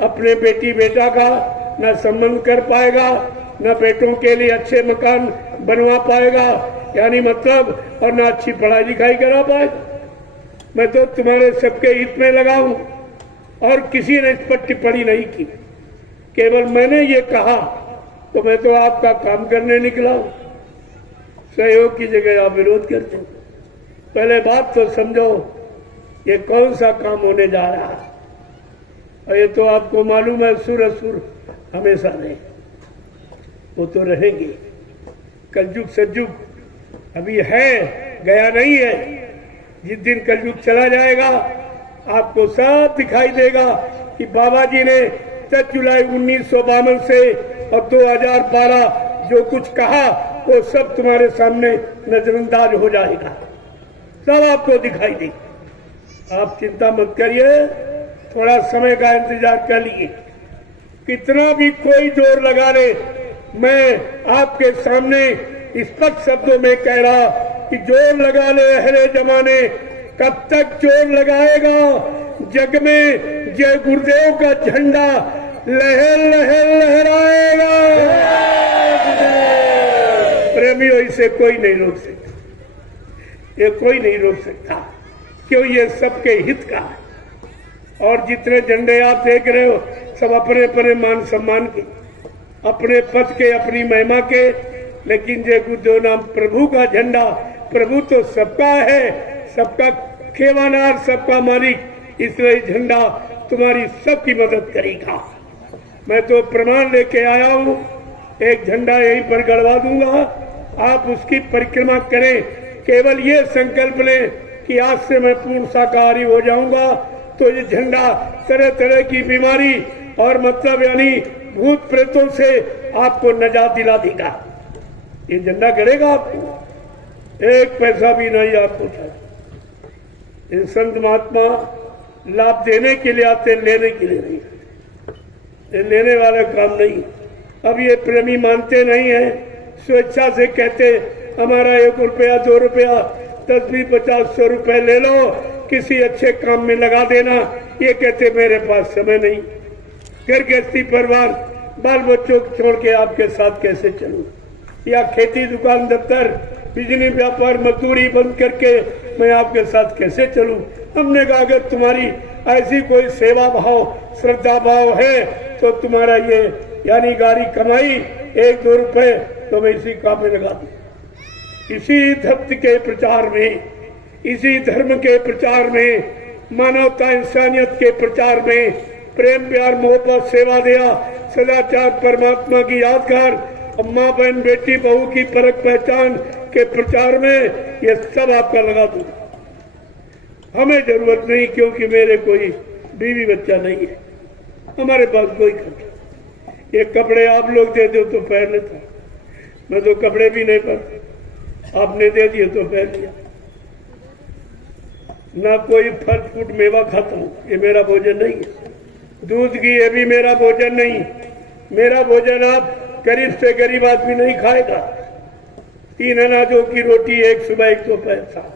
अपने बेटी बेटा का न संबंध कर पाएगा, न बेटों के लिए अच्छे मकान बनवा पाएगा यानी मतलब, और न अच्छी पढ़ाई लिखाई करा पाएगा। मैं तो तुम्हारे सबके हित में लगा हूं और किसी ने इस पर टिप्पणी नहीं की, केवल मैंने ये कहा तो मैं तो आपका काम करने निकला हूं। सहयोग की जगह आप विरोध करते हो। पहले बात तो समझो, ये कौन सा काम होने जा रहा है। और ये तो आपको मालूम है, सुर असुर हमेशा नहीं, वो तो रहेंगे। कलयुग सतयुग अभी है, गया नहीं है। जिस दिन कलयुग चला जाएगा आपको सब दिखाई देगा कि बाबा जी ने 10 जुलाई 1952 से और 2012 जो कुछ कहा वो सब तुम्हारे सामने नजरअंदाज हो जाएगा, सब आपको दिखाई देगा। आप चिंता मत करिए, थोड़ा समय का इंतजार कर लीजिए। कितना भी कोई जोर लगा ले, मैं आपके सामने स्पष्ट शब्दों में कह रहा कि जोर लगा ले अहले जमाने, कब तक जोर लगाएगा? जग में जय गुरुदेव का झंडा लहर लहर लहराएगा। प्रेमियों, इसे कोई नहीं रोक सकता, ये कोई नहीं रोक सकता, क्यों? ये सबके हित का है। और जितने झंडे आप देख रहे हो सब अपने अपने मान सम्मान के, अपने पद के, अपनी महिमा के, लेकिन जय गुरुदेव नाम प्रभु का झंडा, प्रभु तो सबका है, सबका खेवानार, सबका मालिक, इसलिए झंडा तुम्हारी सबकी मदद करेगा। मैं तो प्रमाण लेके आया हूँ, एक झंडा यहीं पर गड़वा दूंगा, आप उसकी परिक्रमा करें। केवल ये संकल्प लें कि आज से मैं पूर्ण शाकाहारी हो जाऊंगा, तो ये झंडा तरह तरह की बीमारी और मतलब यानी भूत प्रेतों से आपको नजात दिला देगा। ये झंडा करेगा आपको, एक पैसा भी नहीं आपको चाहिए। इन संत महात्मा लाभ देने के लिए आते, लेने के लिए नहीं। ये लेने वाला काम नहीं। अब ये प्रेमी मानते नहीं है, स्वेच्छा से कहते हमारा 1 रुपया 2 रुपया 10 20 50 100 रुपए ले लो, किसी अच्छे काम में लगा देना। ये कहते मेरे पास समय नहीं, घर गृहस्थी परिवार बाल बच्चों को छोड़ के आपके साथ कैसे चलूं, या खेती दुकान दफ्तर बिजली व्यापार मजदूरी बंद करके मैं आपके साथ कैसे चलूं। हमने कहा अगर तुम्हारी ऐसी कोई सेवा भाव श्रद्धा भाव है तो तुम्हारा ये यानी गाड़ी कमाई 1-2 रुपए तो मैं इसी काम में लगा दूं। इसी धर्म के प्रचार में, इसी धर्म के प्रचार में, मानवता इंसानियत के प्रचार में, प्रेम प्यार मोहब्बत सेवा दया सदाचार परमात्मा की यादगार अम्मा बहन बेटी बहू की परख पहचान के प्रचार में ये सब आपका लगा दूंगा। हमें जरूरत नहीं, क्योंकि मेरे कोई बीवी बच्चा नहीं है, हमारे पास कोई खर्च। ये कपड़े आप लोग दे दो तो पहन लेता, मैं तो कपड़े भी नहीं पहनता, आपने दे दिए तो पहन लिया। ना कोई फल फ्रूट मेवा खाता हूँ, ये मेरा भोजन नहीं है। दूध की ये भी मेरा भोजन नहीं। मेरा भोजन आप गरीब से गरीब आदमी नहीं खाएगा। 3 अनाजों की रोटी, 1 सुबह 1 दोपहर शाम,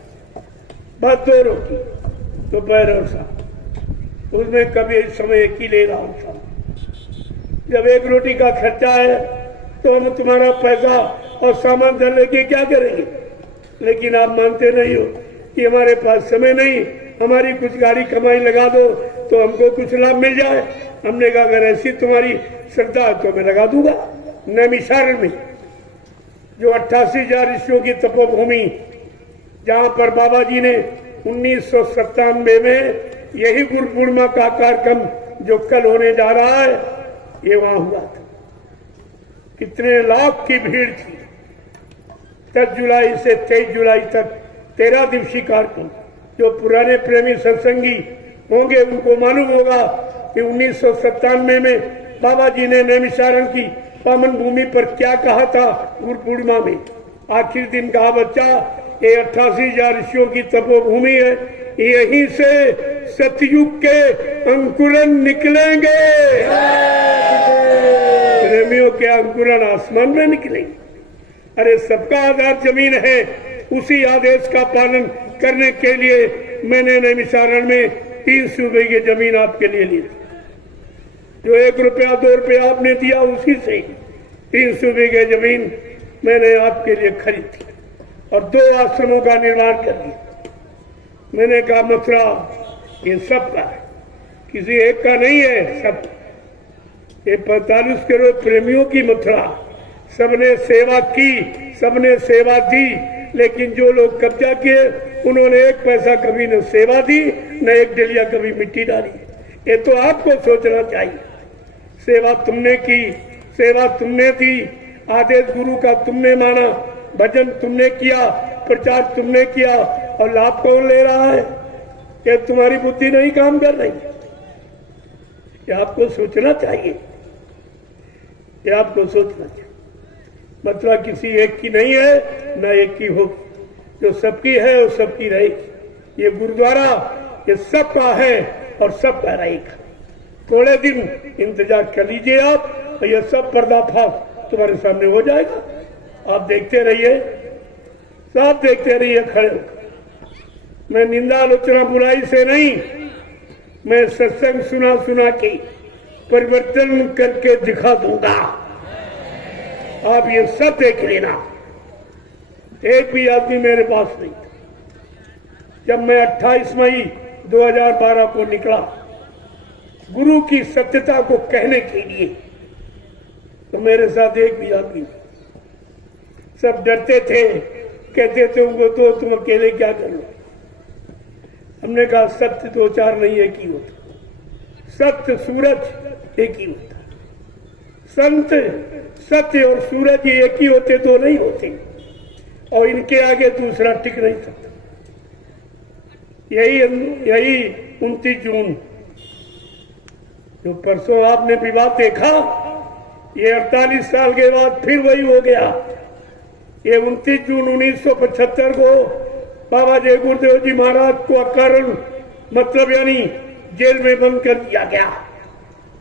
बस 2 रोटी दोपहर और शाम, उसमें कभी इस समय एक ही ले रहा हूँ शाम। जब 1 रोटी का खर्चा है तो हम तुम्हारा पैसा और सामान धन लेके क्या करेंगे। लेकिन आप मानते नहीं हो कि हमारे पास समय नहीं, हमारी कुछ गाड़ी कमाई लगा दो तो हमको कुछ लाभ मिल जाए। हमने कहा अगर ऐसी तुम्हारी श्रद्धा है तो मैं लगा दूंगा। नैमिषारण्य में जो 88,000 ऋषियों की तपोभूमि, जहां पर बाबा जी ने 1997 में यही गुरु पूर्णिमा का कार्यक्रम जो कल होने जा रहा है, ये वहां हुआ था। कितने लाख की भीड़ थी। 10 जुलाई से 23 जुलाई तक 13 दिवसीय कार्यक्रम। जो पुराने प्रेमी सत्संगी होंगे उनको मालूम होगा कि 1997 में बाबा जी ने नैमिषारण्य की पावन भूमि पर क्या कहा था। गुरु पूर्णिमा में आखिर दिन कहा, बच्चा ये 88,000 ऋषियों की तपोभूमि है, यहीं से सतयुग के अंकुरन निकलेंगे। प्रेमियों के अंकुरन आसमान में निकलेंगे। अरे सबका आधार जमीन है, उसी आदेश का पालन करने के लिए मैंने नैमिषारण्य में 300 बीघे जमीन आपके लिए ली। जो 1 रुपया 2 रुपया आपने दिया उसी से 300 बीघे जमीन मैंने आपके लिए खरीदी और 2 आश्रमों का निर्माण कर दिया। मैंने कहा मथुरा ये सबका है, किसी एक का नहीं है, सब। ये 45 करोड़ प्रेमियों की मथुरा, सबने सेवा की, सबने सेवा दी। लेकिन जो लोग कब्जा किए उन्होंने 1 पैसा कभी न सेवा दी, न 1 डलिया कभी मिट्टी डाली। ये तो आपको सोचना चाहिए। सेवा तुमने की, सेवा तुमने दी, आदेश गुरु का तुमने माना, भजन तुमने किया, प्रचार तुमने किया, और लाभ कौन ले रहा है। ये तुम्हारी बुद्धि नहीं काम कर रही। ये आपको सोचना चाहिए, ये आपको सोचना चाहिए। मतलब किसी एक की नहीं है, न एक की हो। जो सबकी है वो सबकी रहेगी। ये गुरुद्वारा ये सबका है और सबका रहेगा। थोड़े दिन इंतजार कर लीजिए आप, तो ये सब पर्दाफाश तुम्हारे सामने हो जाएगा। आप देखते रहिए, सब देखते रहिए खड़े होकर। मैं निंदा आलोचना बुराई से नहीं, मैं सत्संग सुना सुना के परिवर्तन करके दिखा दूंगा। आप ये सब देख लेना। एक भी आदमी मेरे पास नहीं था। जब मैं 28 मई 2012 को निकला गुरु की सत्यता को कहने के लिए, तो मेरे साथ एक भी आदमी नहीं। सब डरते थे, कहते थे उनको तो तुम अकेले क्या कर लो। हमने कहा सत्य 2-4 नहीं, एक ही होता। सत्य सूरज एक ही होता। संत सत्य और सूरज ये एक ही होते, दो नहीं होते। और इनके आगे दूसरा टिक नहीं सकता। यही 29 जून, जो परसों आपने विवाद देखा, ये 48 साल के बाद फिर वही हो गया। ये 29 जून 1975 को बाबा जय गुरुदेव जी महाराज को अकारण मतलब यानी जेल में बंद कर दिया गया।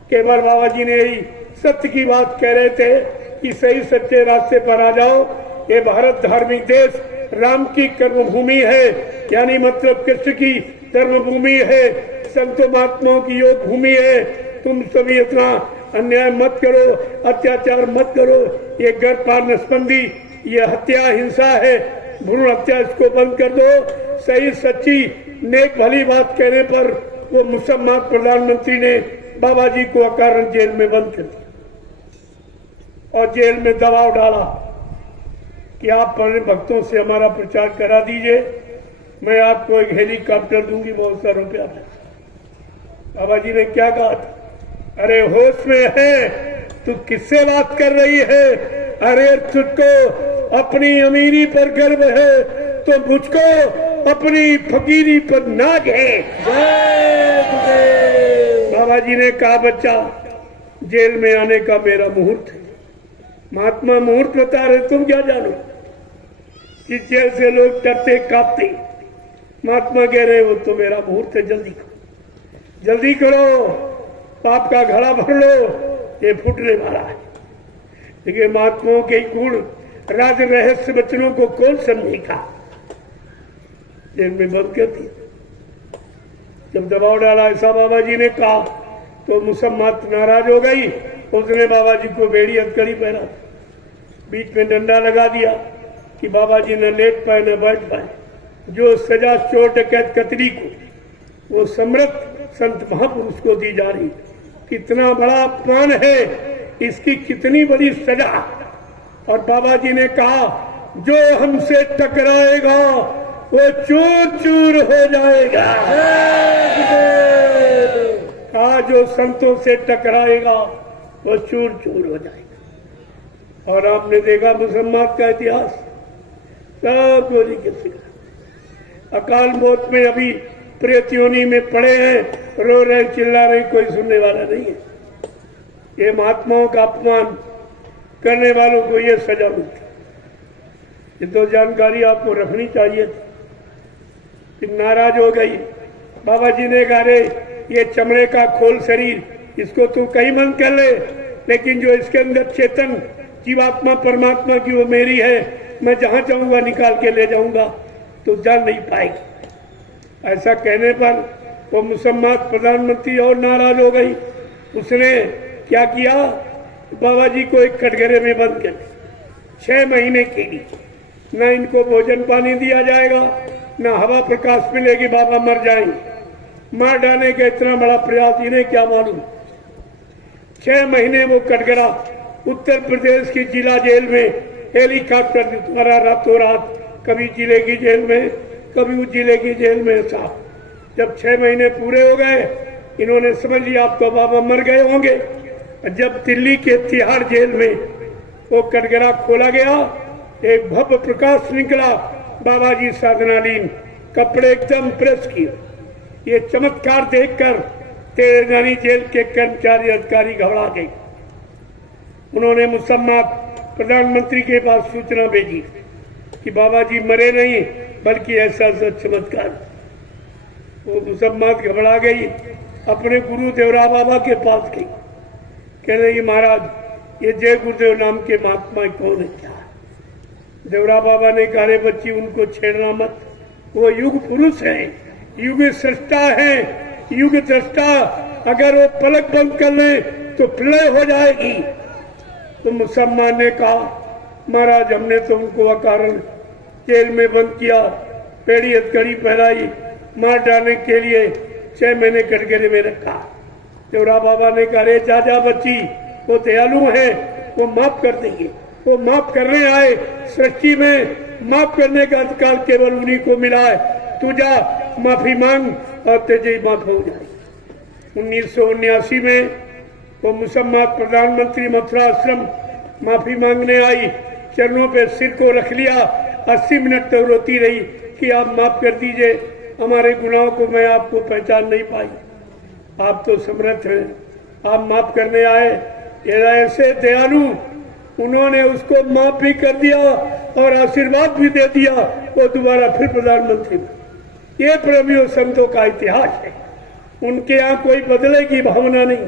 केवल बाबा जी ने यही सत्य की बात कह रहे थे कि सही सच्चे रास्ते पर आ जाओ। ये भारत धार्मिक देश राम की कर्मभूमि है, यानी मतलब कृष्ण की धर्मभूमि है, संतो महात्माओं की योग भूमि है। तुम सभी इतना अन्याय मत करो, अत्याचार मत करो। ये गर्भपात नसबंदी, ये हत्या हिंसा है, भ्रूण हत्या, इसको बंद कर दो। सही सच्ची नेक भली बात कहने पर वो मुसलमान प्रधानमंत्री ने बाबा जी को अकारण जेल में बंद कर दिया और जेल में दबाव डाला कि आप अपने भक्तों से हमारा प्रचार करा दीजिए, मैं आपको एक हेलीकॉप्टर दूंगी बहुत सा रुपया। बाबा जी ने क्या कहा था? अरे होश में है, तू किससे बात कर रही है? अरे तुझको अपनी अमीरी पर गर्व है तो मुझको अपनी फकीरी पर नाज है। बाबा जी ने कहा, बच्चा जेल में आने का मेरा मुहूर्त है। महात्मा मुहूर्त बता रहे, तुम क्या जानो कि जेल से लोग डरते कांपते। महात्मा कह रहे वो तो मेरा मुहूर्त है, जल्दी करो, जल्दी करो, पाप का घड़ा भर लो, ये फूटने वाला है। देखिए महात्माओं के गुण राज रहस्य वचनों को कौन समझेगा? जेल में बंद कर दी। जब दबाव डाला ऐसा बाबा जी ने कहा तो मुसम्मत नाराज हो गई। उसने बाबा जी को बेड़ी हथकड़ी पहना, बीच में डंडा लगा दिया कि बाबा जी न लेट पाए न बैठ पाए। जो सजा चोर डकैत कतरी को वो समृद्ध संत महापुरुष को दी जा रही, कितना बड़ा अपमान है, इसकी कितनी बड़ी सजा। और बाबा जी ने कहा जो हमसे टकराएगा वो चूर चूर हो जाएगा। कहा जो संतों से टकराएगा वो चूर चूर हो जाएगा। और आपने देखा मुसलमान का इतिहास, सब गोली के शिकार, अकाल मौत में अभी प्रेत योनि में पड़े हैं, रो रहे चिल्ला रहे, कोई सुनने वाला नहीं है। ये महात्माओं का अपमान करने वालों को ये सजा मिलती। ये तो जानकारी आपको रखनी चाहिए थी। नाराज हो गई। बाबा जी ने कहा रे ये चमड़े का खोल शरीर, इसको तू कहीं बंद कर ले, लेकिन जो इसके अंदर चेतन जीवात्मा परमात्मा की वो मेरी है, मैं जहां चाहूंगा निकाल के ले जाऊंगा, तो जान नहीं पाएगी। ऐसा कहने पर वो मुसम्मत प्रधानमंत्री और नाराज हो गई। उसने क्या किया? बाबा जी को एक कटघरे में बंद कर दिया 6 महीने के लिए। न इनको भोजन पानी दिया जाएगा, न हवा प्रकाश मिलेगी, बाबा मर जाएंगे। मार डालने का इतना बड़ा प्रयास, इन्हें क्या मालूम। 6 महीने वो कटघरा उत्तर प्रदेश की जिला जेल में हेलीकॉप्टर द्वारा रातों रात, कभी जिले की जेल में, कभी उस जिले की जेल में। साहब जब 6 महीने पूरे हो गए, इन्होंने समझ लिया अब तो बाबा मर गए होंगे। जब दिल्ली के तिहाड़ जेल में वो कटघरा खोला गया, एक भव्य प्रकाश निकला। बाबा जी साधनालीन, कपड़े एकदम प्रेस किए। ये चमत्कार देखकर तेलंगानी जेल के कर्मचारी अधिकारी घबरा गए। उन्होंने मुसम्मत प्रधानमंत्री के पास सूचना भेजी कि बाबा जी मरे नहीं, बल्कि ऐसा चमत्कार। वो मुसम्मत घबरा गई, अपने गुरु देवरा बाबा के पास गई। कह रही महाराज ये जय गुरुदेव नाम के महात्मा कौन है, क्या? देवरा बाबा ने कहा रे बच्ची उनको छेड़ना मत, वो युग पुरुष है, युग सृष्टा है, युग दृष्टा। अगर वो पलक बंद कर ले तो प्रलय हो जाएगी। तो मुसलमान ने कहा महाराज हमने तो उनको अकारण जेल में बंद किया, पेड़ी हथकड़ी पहनाई, मार डालने के लिए 6 महीने कटघरे में रखा। देवरा बाबा ने कहा रे जा बच्ची, वो दयालु है, वो माफ कर देंगे, वो माफ करने आए। सृष्टि में माफ करने का अधिकार केवल उन्हीं को मिला है। तू जा माफी मांग और तेजी माफ हो जाए। 1979 में वो मुसम्मत प्रधानमंत्री मथुरा आश्रम माफी मांगने आई, चरणों पे सिर को रख लिया, 80 मिनट तक रोती रही कि आप माफ कर दीजिए, हमारे गुनाहों को मैं आपको पहचान नहीं पाई। आप तो समर्थ हैं, आप माफ करने आए। ये ऐसे दयालु, उन्होंने उसको माफ भी कर दिया और आशीर्वाद भी दे दिया, वो दोबारा फिर प्रधानमंत्री बने। ये प्रेमियों संतों का इतिहास है। उनके यहाँ कोई बदले की भावना नहीं।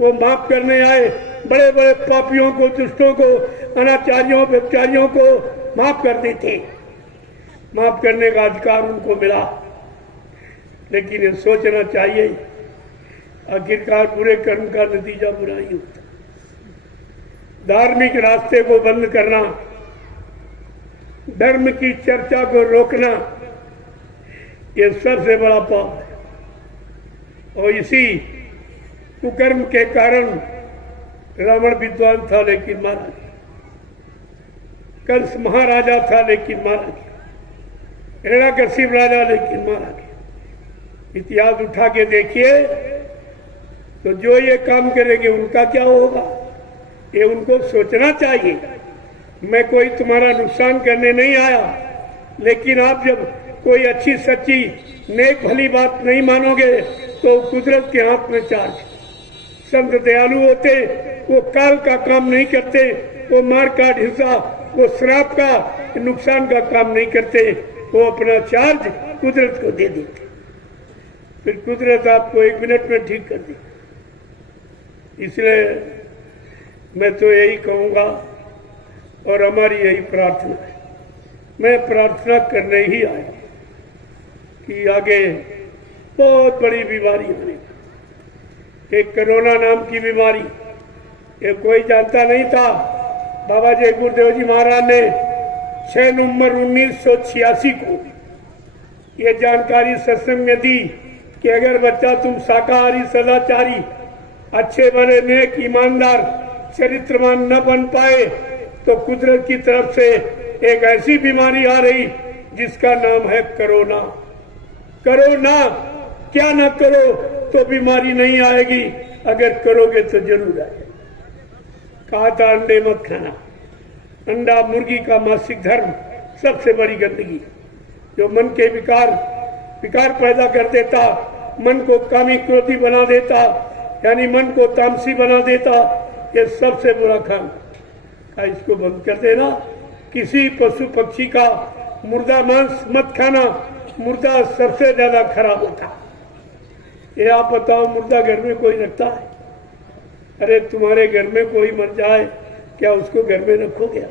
वो माफ करने आए, बड़े बड़े पापियों को, दुष्टों को, अनाचारियों, व्यभिचारियों को माफ कर देते। माफ करने का अधिकार उनको मिला, लेकिन ये सोचना चाहिए आखिरकार बुरे कर्म का नतीजा बुरा ही होता। धार्मिक रास्ते को बंद करना, धर्म की चर्चा को रोकना, ये सबसे बड़ा पाप है। और इसी कुकर्म के कारण रावण विद्वान था लेकिन मारा गया, कंस महाराजा था लेकिन मारा गया, हिरण्यकशिप राजा लेकिन मारा गया। इतिहास उठा के देखिए तो जो ये काम करेंगे उनका क्या होगा, ये उनको सोचना चाहिए। मैं कोई तुम्हारा नुकसान करने नहीं आया, लेकिन आप जब कोई अच्छी सच्ची नेक भली बात नहीं मानोगे तो कुदरत के हाथ में चार्ज। संत दयालु होते, वो काल का काम नहीं करते, वो मार काट हिंसा, वो श्राप का, नुकसान का काम नहीं करते, वो अपना चार्ज कुदरत को दे देते, फिर कुदरत आपको 1 मिनट में ठीक कर देती। इसलिए मैं तो यही कहूँगा और हमारी यही प्रार्थना है। मैं प्रार्थना करने ही आया कि आगे बहुत बड़ी बीमारी आने, एक कोरोना नाम की बीमारी, ये कोई जानता नहीं था। बाबा जय गुरुदेव जी महाराज ने 6 नवंबर 1986 को ये जानकारी सत्संग में दी कि अगर बच्चा तुम शाकाहारी, सदाचारी, अच्छे भले, नेक, ईमानदार, चरित्रवान न बन पाए तो कुदरत की तरफ से एक ऐसी बीमारी आ रही जिसका नाम है कोरोना। कोरोना, क्या ना करो तो बीमारी नहीं आएगी, अगर करोगे तो जरूर आएगी। कहा था अंडे मत खाना। अंडा, मुर्गी का मासिक धर्म सबसे बड़ी गंदगी, जो मन के विकार पैदा कर देता, मन को कामी क्रोधी बना देता, यानी मन को तामसी बना देता, ये सबसे बुरा खाना। इसको बंद कर देना। किसी पशु पक्षी का मुर्दा मांस मत खाना, मुर्दा सबसे ज्यादा खराब होता। ये आप बताओ, मुर्दा घर में कोई रखता है? अरे तुम्हारे घर में कोई मर जाए, क्या उसको घर में रखोगे?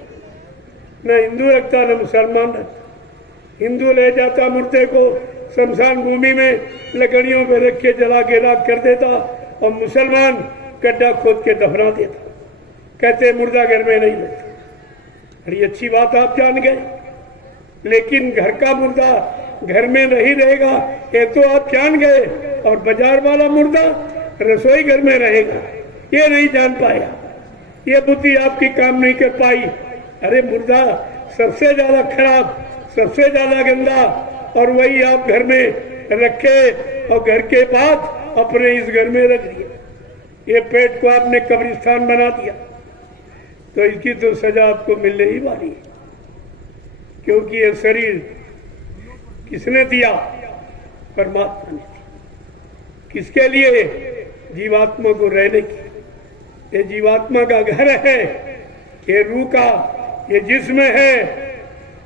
न हिंदू रखता न मुसलमान रखता। हिंदू ले जाता मुर्दे को शमशान भूमि में लकड़ियों पर रख के जला के राख कर देता, और मुसलमान गड्ढा खोद के दफना देता। कहते मुर्दा घर में नहीं रहता। अरे अच्छी बात आप जान गए, लेकिन घर का मुर्दा घर में नहीं रहेगा ये तो आप जान गए, और बाजार वाला मुर्दा रसोई घर में रहेगा ये नहीं जान पाया। ये बुद्धि आपकी काम नहीं कर पाई। अरे मुर्दा सबसे ज्यादा खराब, सबसे ज्यादा गंदा, और वही आप घर में रखे और घर के बाद अपने इस घर में रख दिया। ये पेट को आपने कब्रिस्तान बना दिया, तो इसकी तो सजा आपको मिलने ही वाली है। क्योंकि ये शरीर किसने दिया? परमात्मा ने दिया। किसके लिए? जीवात्मा को रहने की। ये जीवात्मा का घर है, ये रूह का, ये जिस्म है,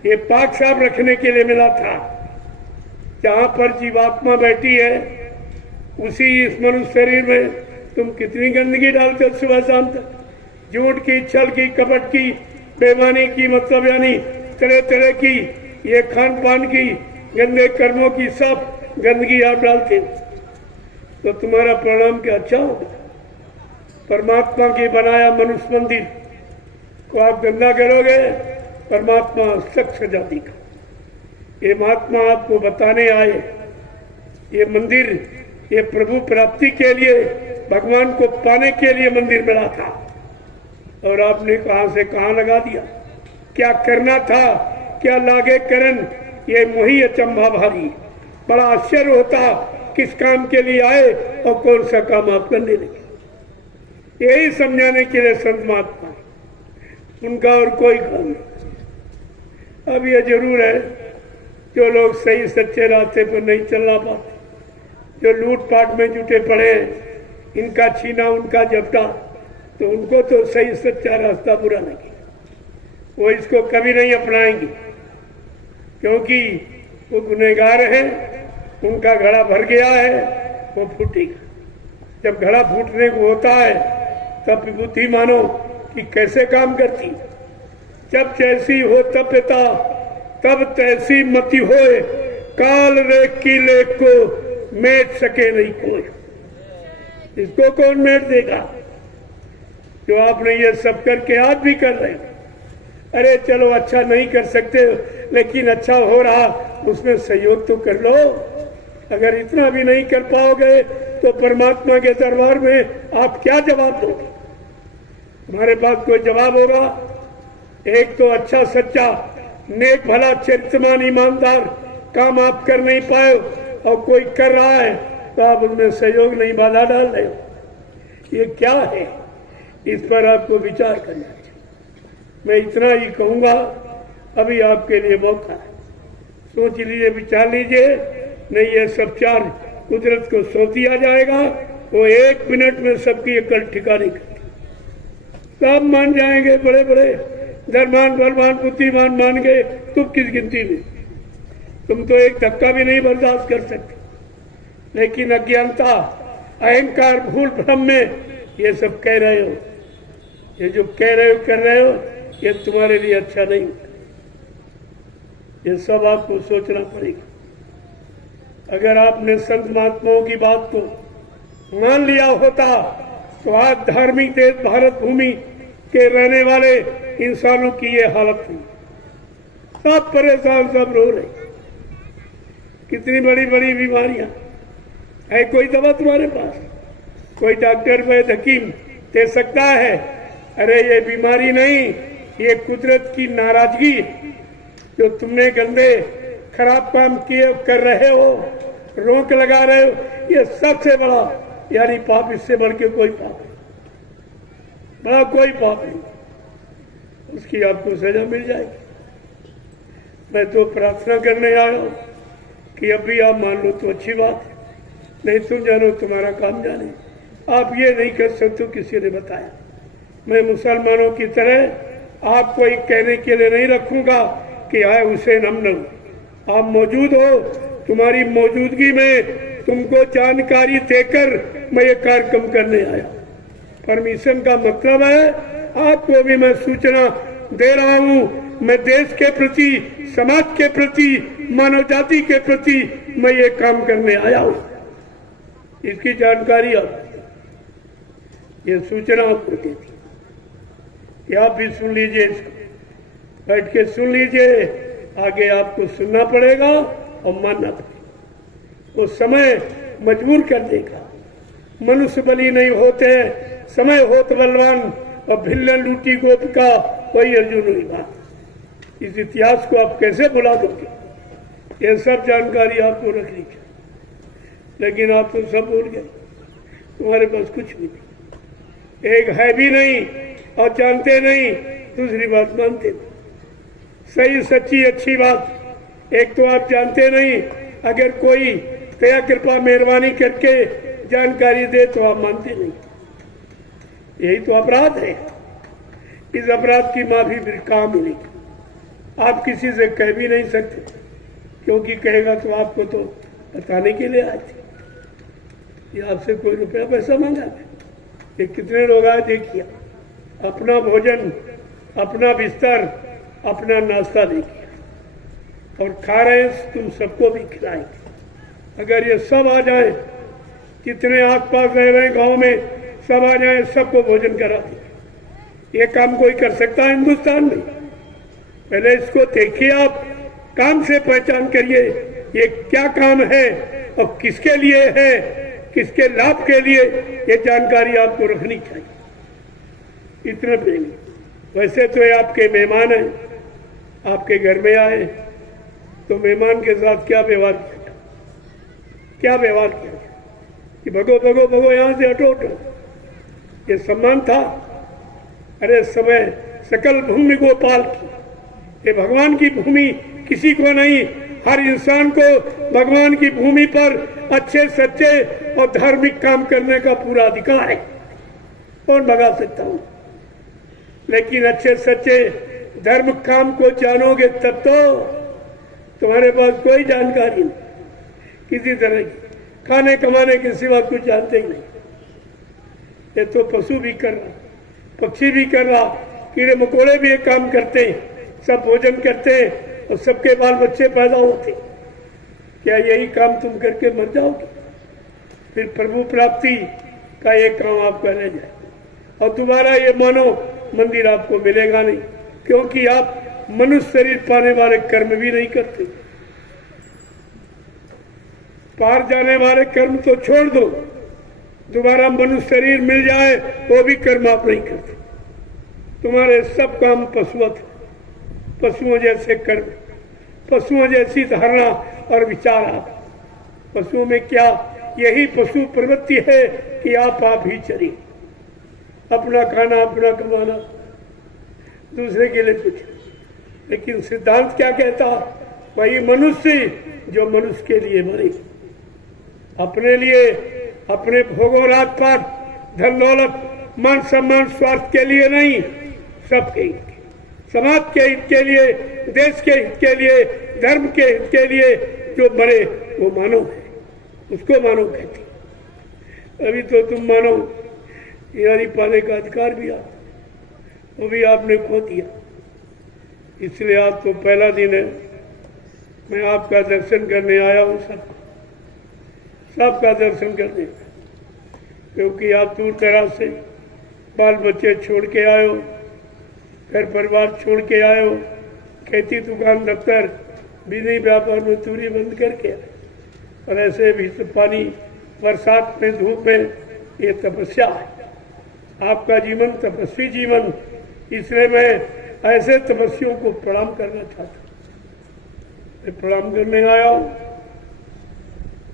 ये पाक साफ रखने के लिए मिला था। जहां पर जीवात्मा बैठी है उसी इस मनुष्य शरीर में तुम कितनी गंदगी डालते हो सुबह शाम तक। झूठ की, छल की, कपट की, बेईमानी की, मतलब यानी तरह तरह की, ये खान पान की, गंदे कर्मों की सब गंदगी आप डालते हो, तो तुम्हारा परिणाम क्या अच्छा होगा? परमात्मा की बनाया मनुष्य मंदिर को आप गंदा करोगे, परमात्मा सख्त सजा देगा। ये महात्मा आपको बताने आए, ये मंदिर, ये प्रभु प्राप्ति के लिए, भगवान को पाने के लिए मंदिर बना था, और आपने कहां से कहां लगा दिया। क्या करना था, क्या लागे करन, ये मोही अचंभा भारी। बड़ा आश्चर्य होता किस काम के लिए आए और कौन सा काम आप करने लगे। यही समझाने के लिए संत महात्मा, उनका और कोई काम नहीं। अब यह जरूर है जो लोग सही सच्चे रास्ते पर नहीं चलना पाते, जो लूटपाट में जुटे पड़े हैं, इनका छीना उनका झपटा, तो उनको तो सही सच्चा रास्ता बुरा लगे, वो इसको कभी नहीं अपनाएंगे, क्योंकि वो गुनहगार हैं, उनका घड़ा भर गया है, वो फूटेगा। जब घड़ा फूटने को होता है तब बुद्धि मानो कि कैसे काम करती। जब जैसी हो तब पिता, तब तैसी मति होए, काल रे कीले को मेट सके नहीं कोई। इसको कौन मेट देगा? जो आपने ये सब करके आज भी कर रहे हो। अरे चलो अच्छा नहीं कर सकते, लेकिन अच्छा हो रहा उसमें सहयोग तो कर लो। अगर इतना भी नहीं कर पाओगे तो परमात्मा के दरबार में आप क्या जवाब दोगे? हमारे पास कोई जवाब होगा? एक तो अच्छा सच्चा नेक भला चरित्रमान ईमानदार काम आप कर नहीं पाए और कोई कर रहा है तो आप उसमें सहयोग नहीं, बाधा डाल रहे हो। ये क्या है? इस पर आपको विचार करना चाहिए। मैं इतना ही कहूंगा, अभी आपके लिए मौका है, सोच लीजिए, विचार लीजिए। नहीं ये सब चार कुदरत को सौंप दिया जाएगा, वो 1 मिनट में सबकी अकल ठिकाने करती, सब मान जाएंगे। बड़े बड़े धर्मान बलवान बुद्धिमान मान गए, तुम किस गिनती में? तुम तो एक धक्का भी नहीं बर्दाश्त कर सकते। लेकिन अज्ञानता, अहंकार, भूल भ्रम में ये सब कह रहे हो। ये जो कह रहे हो कर रहे हो, ये तुम्हारे लिए अच्छा नहीं। ये सब आपको सोचना पड़ेगा। अगर आपने संत महात्माओं की बात को मान लिया होता तो आज धार्मिक देश भारत भूमि के रहने वाले इंसानों की ये हालत थी। सब परेशान, सब रो रहे। कितनी बड़ी बड़ी बीमारियां है, कोई दवा तुम्हारे पास? कोई डॉक्टर वैद्य हकीम दे सकता है? अरे ये बीमारी नहीं, ये कुदरत की नाराजगी जो तुमने गंदे खराब काम किए कर रहे हो, रोक लगा रहे हो, ये सबसे बड़ा यानी पाप। इससे बढ़ के कोई पाप नहीं, बड़ा कोई पाप नहीं, उसकी आपको सजा मिल जाएगी। मैं तो प्रार्थना करने आया हूं कि अभी आप मान लो तो अच्छी बात है, नहीं तुम जानो तुम्हारा काम जाने। आप ये नहीं कर सकते, किसी ने बताया। मैं मुसलमानों की तरह आपको एक कहने के लिए नहीं रखूंगा कि आए हुसैन हम न। आप मौजूद हो, तुम्हारी मौजूदगी में तुमको जानकारी देकर मैं ये कार्यक्रम करने आया। परमिशन का मतलब है आपको भी मैं सूचना दे रहा हूं। मैं देश के प्रति, समाज के प्रति, मानव जाति के प्रति मैं ये काम करने आया हूं। इसकी जानकारी आप, ये सूचना आपको दे दी कि आप भी सुन लीजिए, इसको बैठ के सुन लीजिए। आगे आपको सुनना पड़ेगा और मानना पड़ेगा। वो समय मजबूर कर देगा। मनुष्य बली नहीं होते, समय होत बलवान, और भिल्लन लूटी गोपिका वही अर्जुन हुई बात। इस इतिहास को आप कैसे भुला दोगे? ये सब जानकारी आपको रखनी चाहिए, लेकिन आप तो सब भूल गए। तुम्हारे पास कुछ भी नहीं, एक है भी नहीं और जानते नहीं, दूसरी बात मानते नहीं। सही सच्ची अच्छी बात एक तो आप जानते नहीं, अगर कोई दया कृपा मेहरबानी करके जानकारी दे तो आप मानते नहीं। यही तो अपराध है। इस अपराध की माफी फिर कहाँ मिलेगी? आप किसी से कह भी नहीं सकते, क्योंकि कहेगा तो आपको तो बताने के लिए आए थे। ये आपसे कोई रुपया पैसा मांगा है? ये कितने लोग आए देखिए, अपना भोजन, अपना बिस्तर, अपना नाश्ता लेके और खा रहे हैं, तुम सबको भी खिलाएंगे। अगर ये सब आ जाए, जितने आस पास रह रहे गांव में सब आ जाए, सबको भोजन करा देंगे। ये काम कोई कर सकता है हिंदुस्तान में? पहले इसको देखिए, आप काम से पहचान करिए ये क्या काम है और किसके लिए है, किसके लाभ के लिए, ये जानकारी आपको रखनी चाहिए। इतना पहले वैसे तो ये आपके मेहमान हैं, आपके घर में आए तो मेहमान के साथ क्या व्यवहार किया? क्या व्यवहार किया कि भगो भगो भगो, यहां से हटो हटो, ये सम्मान था? अरे समय सकल भूमि गोपाल की, ये भगवान की भूमि किसी को नहीं, हर इंसान को भगवान की भूमि पर अच्छे सच्चे और धार्मिक काम करने का पूरा अधिकार है। कौन भगा सकता हूं? लेकिन अच्छे सच्चे धर्म काम को जानोगे तब तो तुम्हारे पास कोई जानकारी नहीं किसी तरह की, खाने कमाने के सिवा कुछ जानते ही नहीं। ये तो पशु भी कर रहा, पक्षी भी कर रहा, कीड़े मकोड़े भी ये काम करते हैं, सब भोजन करते हैं और सबके बाल बच्चे पैदा होते। क्या यही काम तुम करके मर जाओगे? फिर प्रभु प्राप्ति का ये काम आपका रह जाए और दोबारा ये मानो मंदिर आपको मिलेगा नहीं, क्योंकि आप मनुष्य शरीर पाने वाले कर्म भी नहीं करते। पार जाने वाले कर्म तो छोड़ दो, दोबारा मनुष्य शरीर मिल जाए वो भी कर्म आप नहीं करते। तुम्हारे सब काम पशुवत, पशुओं जैसे कर्म, पशुओं जैसी धारणा और विचार। आप पशुओं में क्या यही पशु प्रवृत्ति है कि आप ही चलिए, अपना खाना अपना कमाना, दूसरे के लिए कुछ। लेकिन सिद्धांत क्या कहता? वही मनुष्य जो मनुष्य के लिए मरे, अपने लिए, अपने भोगों रात पात धन दौलत मान सम्मान स्वार्थ के लिए नहीं, सबके हित के, समाज के हित के लिए, देश के हित के लिए, धर्म के हित के लिए जो मरे वो मानव है, उसको मानव कहते। अभी तो तुम मानो यानी पाने का अधिकार भी आप, वो भी आपने खो दिया। इसलिए आज तो पहला दिन है, मैं आपका दर्शन करने आया हूँ, सबका दर्शन करने, क्योंकि आप दूर दराज से बाल बच्चे छोड़ के आए हो, घर परिवार छोड़ के आए हो, खेती दुकान दफ्तर बिजली व्यापार मजदूरी बंद करके, और ऐसे भी पानी बरसात में धूप में ये तपस्या है। आपका जीवन तपस्वी जीवन, इसलिए मैं ऐसे तपस्वियों को प्रणाम करना चाहता हूँ। मैं प्रणाम करने आया हूँ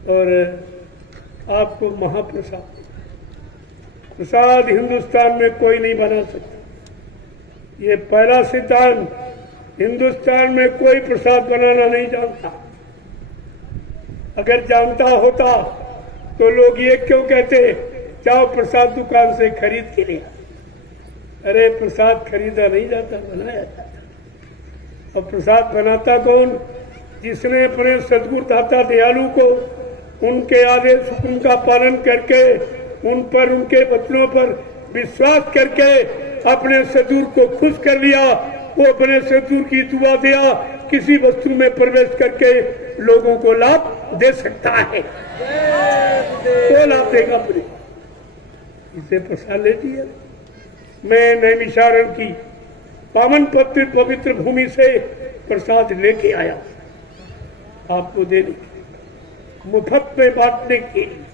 और आपको महाप्रसाद, प्रसाद हिंदुस्तान में कोई नहीं बना सकता। ये पहला सिद्धांत, हिंदुस्तान में कोई प्रसाद बनाना नहीं जानता। अगर जानता होता तो लोग ये क्यों कहते जाओ प्रसाद दुकान से खरीद के लिए? अरे प्रसाद खरीदा नहीं जाता, बनाया जाता। और प्रसाद बनाता कौन? जिसने अपने सद्गुरु दाता दयालु को उनके आदेश हुक्म का पालन करके, उन पर उनके वचनों पर विश्वास करके अपने सद्गुरु को खुश कर लिया, वो अपने सद्गुरु की दुआ दिया, किसी वस्तु में प्रवेश करके लोगों को लाभ दे सकता है। तो लाभ देगा अपने, इसे प्रसाद लेती है। मैं नैमिषारण की पावन पवित्र भूमि से प्रसाद लेके आया आपको देने के, मुफ्त में बांटने के लिए।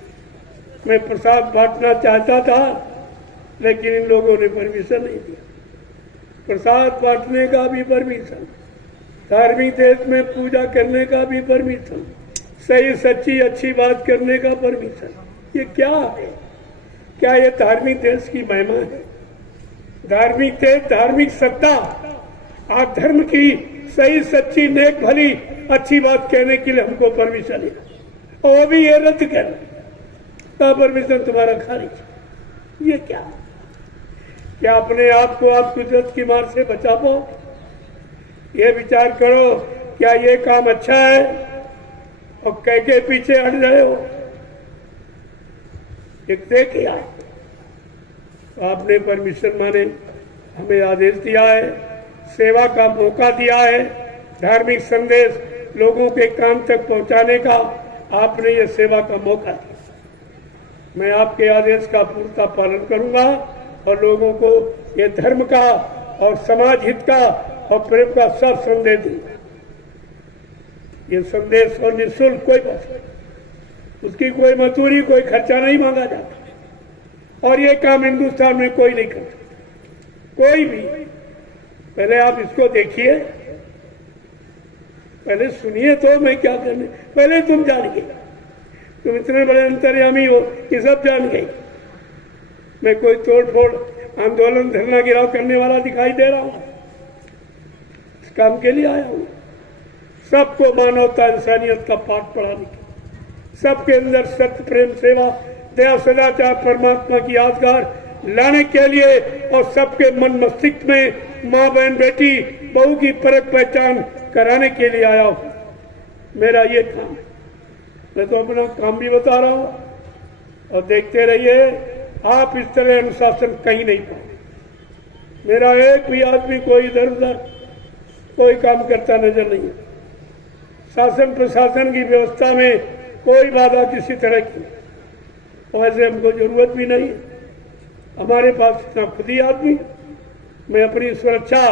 मैं प्रसाद बांटना चाहता था, लेकिन इन लोगों ने परमिशन नहीं दिया। प्रसाद बांटने का भी परमिशन, धार्मिक देश में पूजा करने का भी परमिशन, सही सच्ची अच्छी बात करने का परमिशन। ये क्या है? क्या ये धार्मिक देश की महिमा है? धार्मिक देश, धार्मिक सत्ता, आप धर्म की सही सच्ची नेक भली अच्छी बात कहने के लिए हमको परमिशन है, और भी ये रद्द करना का परमिशन तुम्हारा खारिज। ये क्या? क्या अपने आप को आप कुदरत की मार से बचा पाओ? ये विचार करो, क्या ये काम अच्छा है? और कह के पीछे हट रहे हो। एक देखे आपने परमिशन माने, हमें आदेश दिया है, सेवा का मौका दिया है, धार्मिक संदेश लोगों के कान तक पहुंचाने का आपने ये सेवा का मौका दिया। मैं आपके आदेश का पूर्णतः पालन करूंगा और लोगों को ये धर्म का और समाज हित का और प्रेम का सब संदेश दूंगा। ये संदेश और निःशुल्क, कोई बात, उसकी कोई मजदूरी, कोई खर्चा नहीं मांगा जाता, और ये काम हिंदुस्तान में कोई नहीं करता, कोई भी। पहले आप इसको देखिए, पहले सुनिए तो मैं क्या करने, पहले तुम जानिए। तुम इतने बड़े अंतर्यामी हो कि सब जान गए। मैं कोई तोड़ फोड़ आंदोलन धरना गिराव करने वाला दिखाई दे रहा हूं? इस काम के लिए आया हूं। सबको मानवता इंसानियत का पाठ पढ़ाने की, सबके अंदर सत्य प्रेम सेवा दया सदाचार परमात्मा की यादगार लाने के लिए और सबके मन मस्तिष्क में माँ बहन बेटी बहू की परख पहचान कराने के लिए आया हूँ। मेरा ये काम है, मैं तो अपना काम भी बता रहा हूँ और देखते रहिए आप इस तरह अनुशासन कहीं नहीं पाओगे। मेरा एक भी आदमी कोई इधर उधर कोई काम करता नजर नहीं है। शासन प्रशासन की व्यवस्था में कोई बाधा किसी तरह की, वैसे हमको जरूरत भी नहीं है। हमारे पास इतना खुद ही आदमी, मैं अपनी सुरक्षा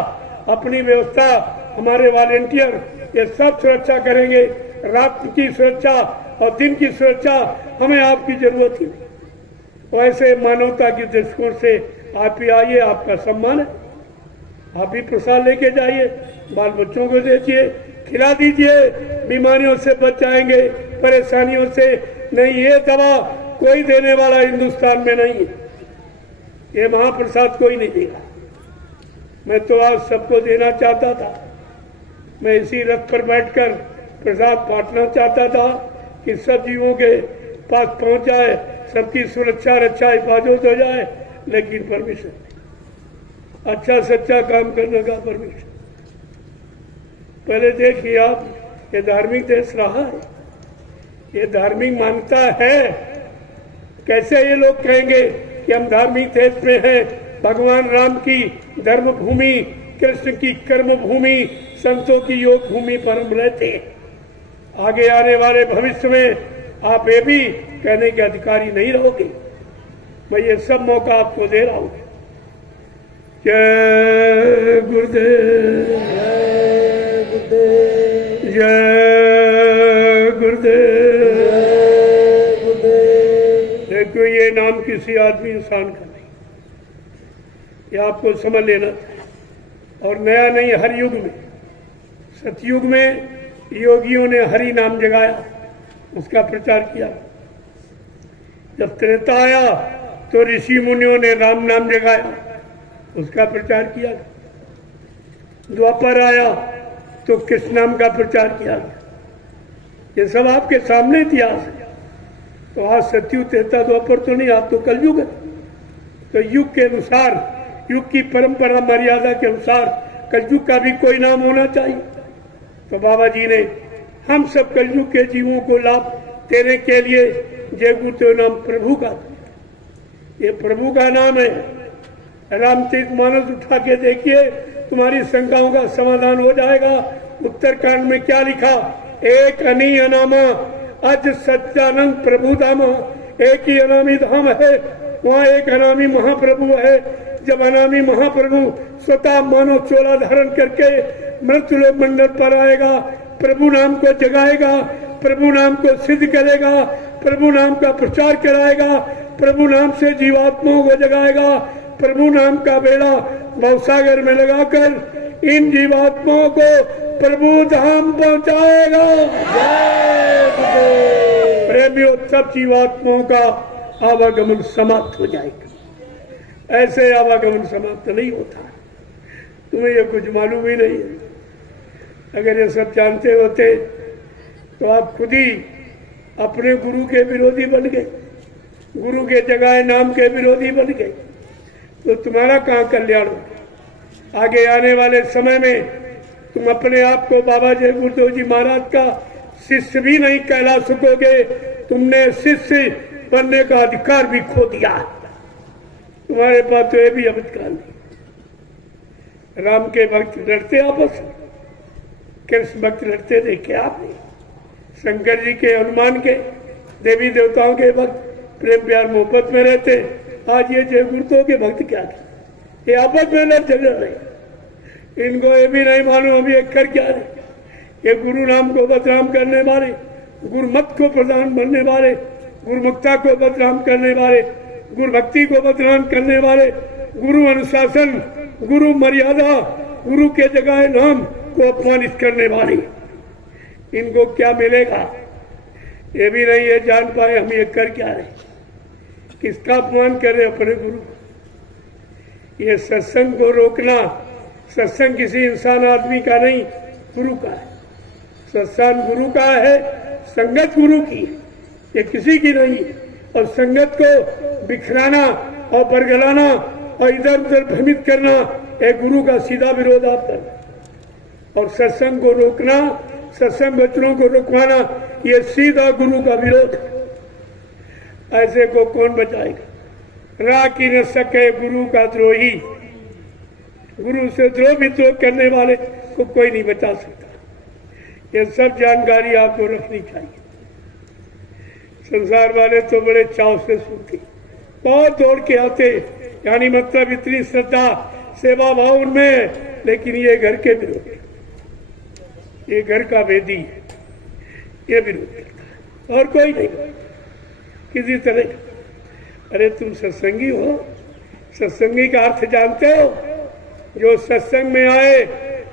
अपनी व्यवस्था हमारे वॉलेंटियर ये सब सुरक्षा करेंगे। रात की सुरक्षा और दिन की सुरक्षा हमें आपकी जरूरत ही नहीं। वैसे मानवता के दृष्टिकोण से आप ही आइए, आपका सम्मान है, आप भी प्रसाद लेके जाइए, बाल बच्चों को दीजिए, खिला दीजिए, बीमारियों से बच जाएंगे, परेशानियों से नहीं। ये दवा कोई देने वाला हिंदुस्तान में नहीं है, ये महाप्रसाद कोई नहीं देगा। मैं तो आज सबको देना चाहता था, मैं इसी रथ पर बैठकर प्रसाद बांटना चाहता था कि सब जीवों के पास पहुंच जाए, सबकी सुरक्षा रक्षा हिफाजत हो जाए, लेकिन परमिशन अच्छा सच्चा काम करने का परमिशन। पहले देखिए आप, ये धार्मिक देश रहा है, ये धार्मिक मान्यता है। कैसे ये लोग कहेंगे कि हम धार्मिक देश में हैं? भगवान राम की धर्म भूमि, कृष्ण की कर्म भूमि, संतों की योग भूमि पर हम रहते हैं। आगे आने वाले भविष्य में आप ये भी कहने के अधिकारी नहीं रहोगे। मैं ये सब मौका आपको दे रहा हूं। जय गुरुदेव, जय गुरुदेव। देखो ये नाम किसी आदमी इंसान का नहीं, ये आपको समझ लेना चाहिए। और नया नहीं, हर युग में, सतयुग में योगियों ने हरि नाम जगाया, उसका प्रचार किया। जब त्रेता आया तो ऋषि मुनियों ने राम नाम जगाया, उसका प्रचार किया। द्वापर आया तो कृष्ण नाम का प्रचार किया। ये सब आपके सामने इतिहास है। तो आज सतयुग त्रेता द्वापर तो नहीं, आप तो कलयुग है। तो युग के अनुसार, युग की परंपरा मर्यादा के अनुसार कलयुग का भी कोई नाम होना चाहिए। तो बाबा जी ने हम सब कलयुग के जीवों को लाभ देने के लिए जय गुरु नाम प्रभु का, ये प्रभु का नाम है। रामचरितमानस उठा के देखिए, तुम्हारी शंकाओं का समाधान हो जाएगा। उत्तरकांड में क्या लिखा? एक अनी अनामा अज सच्चानंद प्रभु धाम, एक ही अनामी धाम है, वहाँ एक अनामी महाप्रभु है। जब अनामी महाप्रभु स्वतः मानव चोला धारण करके मृत्युलोक मंडल पर आएगा, प्रभु नाम को जगाएगा, प्रभु नाम को सिद्ध करेगा, प्रभु नाम का प्रचार कराएगा, प्रभु नाम से जीवात्माओं को जगाएगा, प्रभु नाम का बेड़ा भवसागर में लगाकर इन जीवात्माओं को प्रभु धाम पहुंचाएगा। प्रेमियों, सब जीवात्माओं का आवागमन समाप्त हो जाएगा। ऐसे आवागमन समाप्त नहीं होता। तुम्हें ये कुछ मालूम ही नहीं है। अगर ये सब जानते होते तो आप खुद ही अपने गुरु के विरोधी बन गए, गुरु के जगह नाम के विरोधी बन गए, तो तुम्हारा कहाँ कल्याण हो। आगे आने वाले समय में तुम अपने आप को बाबा जय गुरुदेव जी महाराज का शिष्य भी नहीं कहला सकोगे। तुमने शिष्य बनने का अधिकार भी खो दिया। तुम्हारे पास तो ये भी अधिकार नहीं। राम के भक्त लड़ते आपस में, कृष्ण भक्त लड़ते देखे आपने। शंकर जी के, हनुमान के, देवी देवताओं के भक्त प्रेम प्यार मोहब्बत में रहते। आज ये जय गुरुदेव के भक्त क्या थे? ये आपस में लड़ झगड़ रहे। इनको ये भी नहीं मालूम हम ये कर क्या रहे। ये गुरु नाम को बदनाम करने वाले, गुरुमत को प्रदान बनने वाले, गुरुमुक्ता को बदनाम करने वाले, गुरु भक्ति को बदनाम करने वाले, गुरु अनुशासन, गुरु मर्यादा, गुरु के जगह नाम को अपमानित करने वाले, इनको क्या मिलेगा ये भी नहीं ये जान पाए हम ये कर क्या रहे। किसका अपमान कर रहे अपने गुरु। ये सत्संग को रोकना, सत्संग किसी इंसान आदमी का नहीं, गुरु का है। सत्संग गुरु का है, संगत गुरु की है, ये किसी की नहीं। और संगत को बिखराना और बरगलाना और इधर उधर भ्रमित करना, एक गुरु का सीधा विरोध आप करना। और सत्संग को रोकना, सत्संग वचनों को रोकवाना, ये सीधा गुरु का विरोध है। ऐसे को कौन बचाएगा? राखी न सके गुरु का द्रोही, गुरु से द्रोह विद्रोह करने वाले को कोई नहीं बचा सकता। ये सब जानकारी आपको रखनी चाहिए। संसार वाले तो बड़े चाव से सुनते, बहुत दौड़ के आते, यानी मतलब इतनी श्रद्धा सेवा भाव उनमें, लेकिन ये घर के विरोध, ये घर का वेदी, ये विरोध करता है और कोई नहीं किसी तरह। अरे तुम सत्संगी हो, सत्संगी का अर्थ जानते हो? जो सत्संग में आए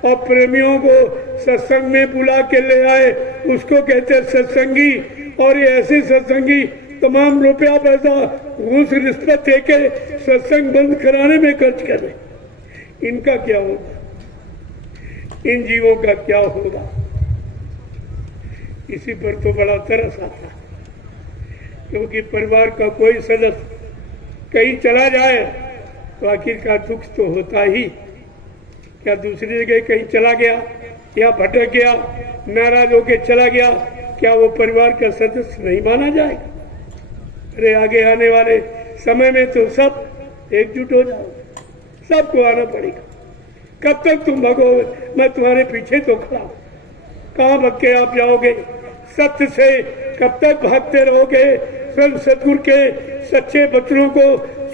और प्रेमियों को सत्संग में बुला के ले आए, उसको कहते हैं सत्संगी। और ये ऐसे सत्संगी तमाम रुपया पैसा घूस रिश्वत देके सत्संग बंद कराने में खर्च कर रहे, इनका क्या होगा? इन जीवों का क्या होगा? इसी पर तो बड़ा तरस आता है, क्योंकि परिवार का कोई सदस्य कहीं चला जाए तो आखिरकार दुख तो होता ही। क्या दूसरी जगह कहीं चला गया या भटक गया, नाराज होके चला गया, क्या वो परिवार का सदस्य नहीं माना जाएगा? अरे आगे आने वाले समय में तो सब एकजुट हो जाओ, सबको आना पड़ेगा। कब तक तुम भगोगे? मैं तुम्हारे पीछे तो खड़ा हूं, कहाँ भग के आप जाओगे? सत्य से कब तक भागते रहोगे? स्वयं सतगुरु के सच्चे वचनों को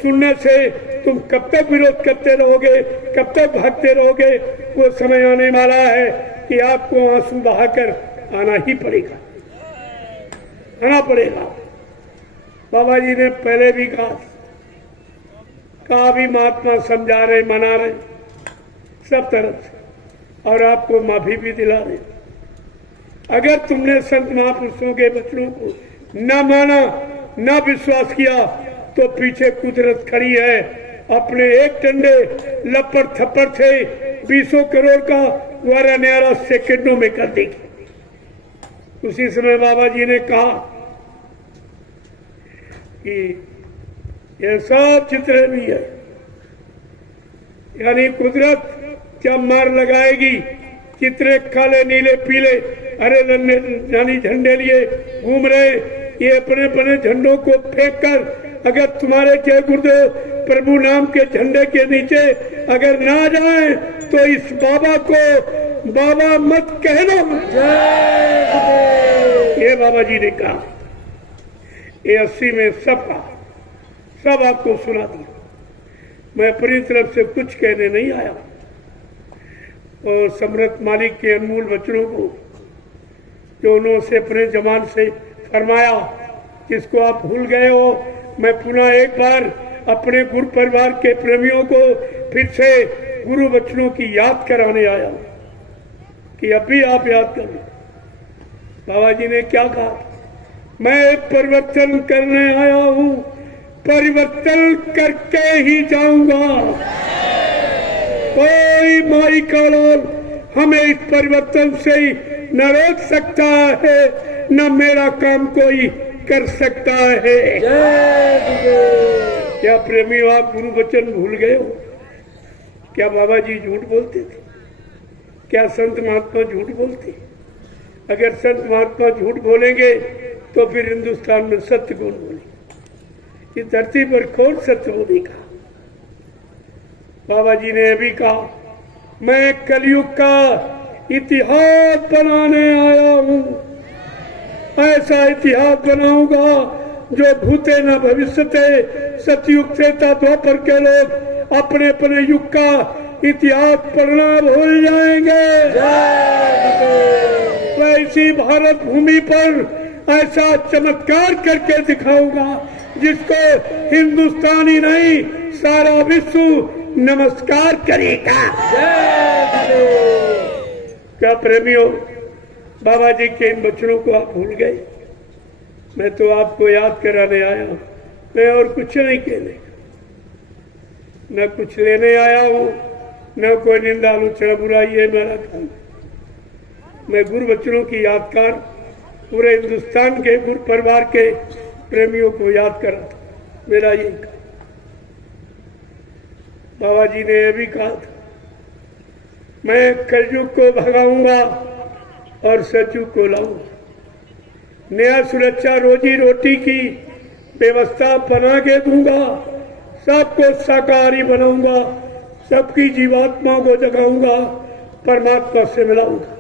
सुनने से तुम कब तक विरोध करते रहोगे? कब तक भागते रहोगे? वो समय आने वाला है कि आपको आंसू बहाकर आना ही पड़ेगा, आना पड़ेगा। बाबा जी ने पहले भी कहा भी महात्मा समझा रहे, मना रहे सब तरफ से, और आपको माफी भी दिला रहे। अगर तुमने संत महापुरुषों के वचनों को न माना, न विश्वास किया, तो पीछे कुदरत खड़ी है, अपने एक डंडे लपड़ थप्पड़ से 20 करोड़ का वारा न्यारा सेकंडों में कर देगी। उसी समय बाबा जी ने कहा कि यह सब चित्र भी है, यानी कुदरत जब मार लगाएगी, चित्रे काले नीले पीले हरे यानी झंडे लिए घूम रहे, ये अपने अपने झंडों को फेंक कर अगर तुम्हारे जय गुरुदेव प्रभु नाम के झंडे के नीचे अगर ना जाए तो इस बाबा को बाबा मत कहना। ये बाबा जी ने कहा, ये 80 में सब कहा, सब आपको सुना दिया। मैं अपनी तरफ से कुछ कहने नहीं आया। और सम्राट मालिक के अनमोल वचनों को जो उन्होंने अपने जमान से फरमाया, जिसको आप भूल गए हो, मैं पुनः एक बार अपने गुरु परिवार के प्रेमियों को फिर से गुरु वचनों की याद कराने आया हूं कि अभी आप याद करो। बाबा जी ने क्या कहा? मैं परिवर्तन करने आया हूं, परिवर्तन करके ही जाऊंगा। कोई माई का लाल हमें इस परिवर्तन से ही न रोक सकता है, न मेरा काम कोई कर सकता है। क्या प्रेमियों, आप गुरु वचन भूल गए हो? क्या बाबा जी झूठ बोलते थे? क्या संत महात्मा झूठ बोलते? अगर संत महात्मा झूठ बोलेंगे तो फिर हिंदुस्तान में सत्य कौन बोलेगा? इस धरती पर कौन सत्य बोलेगा? बाबा जी ने अभी कहा, मैं कलयुग का इतिहास बनाने आया हूं। ऐसा इतिहास बनाऊंगा जो भूते न भविष्यते, सतयुग त्रेता द्वापर के लोग अपने अपने युग का इतिहास पढ़ना भूल जाएंगे। वैसी भारत भूमि पर ऐसा चमत्कार करके दिखाऊंगा जिसको हिंदुस्तानी नहीं सारा विश्व नमस्कार करेगा। क्या प्रेमियों, बाबा जी के इन वचनों को आप भूल गए? मैं तो आपको याद कराने आया हूं, मैं और कुछ नहीं कहने, न कुछ लेने आया हूं, न कोई निंदा आलोचना बुराई है मेरा काम। मैं गुरु बच्चों की यादगार पूरे हिंदुस्तान के गुरु परिवार के प्रेमियों को याद करा था। मेरा यही कहा। बाबा जी ने यह भी कहा था, मैं कलयुग को भगाऊंगा और सतयुग को लाऊंगा। नया सुरक्षा रोजी रोटी की व्यवस्था बना के दूंगा, सबको शाकाहारी बनाऊंगा, सबकी जीवात्माओं को जगाऊंगा, परमात्मा से मिलाऊंगा।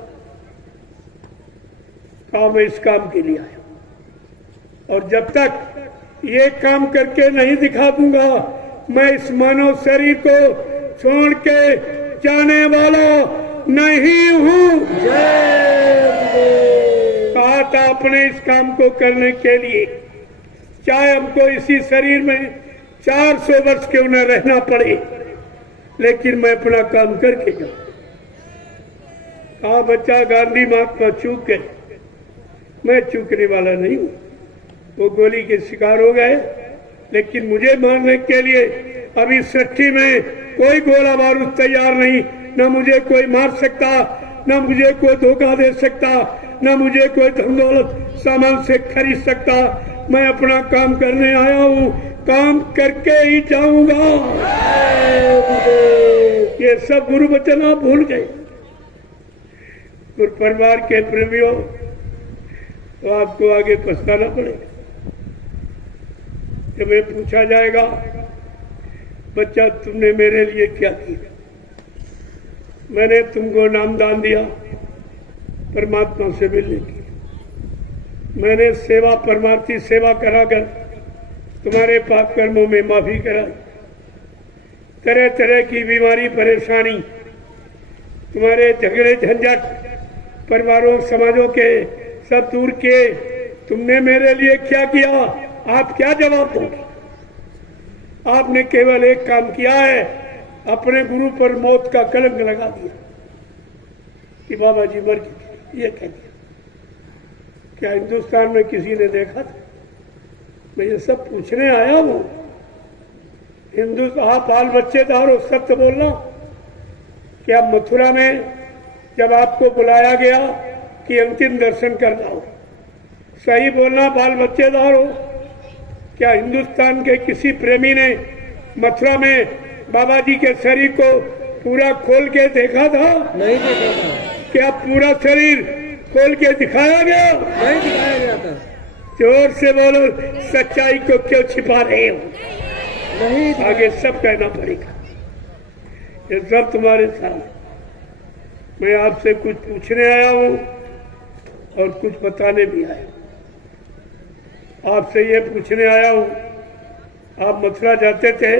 मैं इस काम के लिए आया और जब तक ये काम करके नहीं दिखा दूंगा, मैं इस मानव शरीर को छोड़ के जाने वाला नहीं हूं। कहा था अपने इस काम को करने के लिए चाहे हमको इसी शरीर में 400 वर्ष क्यों न रहना पड़े, लेकिन मैं अपना काम करके जाऊं। कहा बच्चा गांधी महात्मा चूक गए, मैं चूकने वाला नहीं हूं। वो गोली के शिकार हो गए, लेकिन मुझे मारने के लिए अभी सृष्टि में कोई गोला बारूद तैयार नहीं। न मुझे कोई मार सकता, न मुझे कोई धोखा दे सकता, न मुझे कोई धन दौलत सामान से खरीद सकता। मैं अपना काम करने आया हूँ, काम करके ही जाऊंगा। ये सब गुरु वचन आप भूल गए। गुरु परिवार के प्रेमियों, तो आपको आगे पछताना पड़ेगा। जब ये पूछा जाएगा, बच्चा तुमने मेरे लिए क्या किया? मैंने तुमको नामदान दिया परमात्मा से मिलने की। मैंने सेवा, परमार्थी सेवा कराकर तुम्हारे पाप कर्मों में माफी कराई। तरह तरह की बीमारी, परेशानी, तुम्हारे झगड़े झंझट परिवारों समाजों के सब दूर किए। तुमने मेरे लिए क्या किया? आप क्या जवाब दोगे? आपने केवल एक काम किया है, अपने गुरु पर मौत का कलंक लगा दिया कि बाबा जी मर गए, ये कह दिया। क्या हिंदुस्तान में किसी ने देखा था? मैं ये सब पूछने आया हूं। आप बाल बच्चेदार हो, सत्य बोलना। क्या मथुरा में जब आपको बुलाया गया कि अंतिम दर्शन कर जाओ, सही बोलना बाल बच्चेदार हो, क्या हिंदुस्तान के किसी प्रेमी ने मथुरा में बाबा जी के शरीर को पूरा खोल के देखा था? नहीं देखा था। क्या पूरा शरीर खोल के दिखाया गया? नहीं दिखाया गया था। जोर से बोलो, सच्चाई को क्यों छिपा रहे हो? नहीं, आगे सब कहना पड़ेगा। ये सब तुम्हारे सामने। मैं आपसे कुछ पूछने आया हूं और कुछ बताने भी आया हूं। आपसे ये पूछने आया हूं, आप मथुरा जाते थे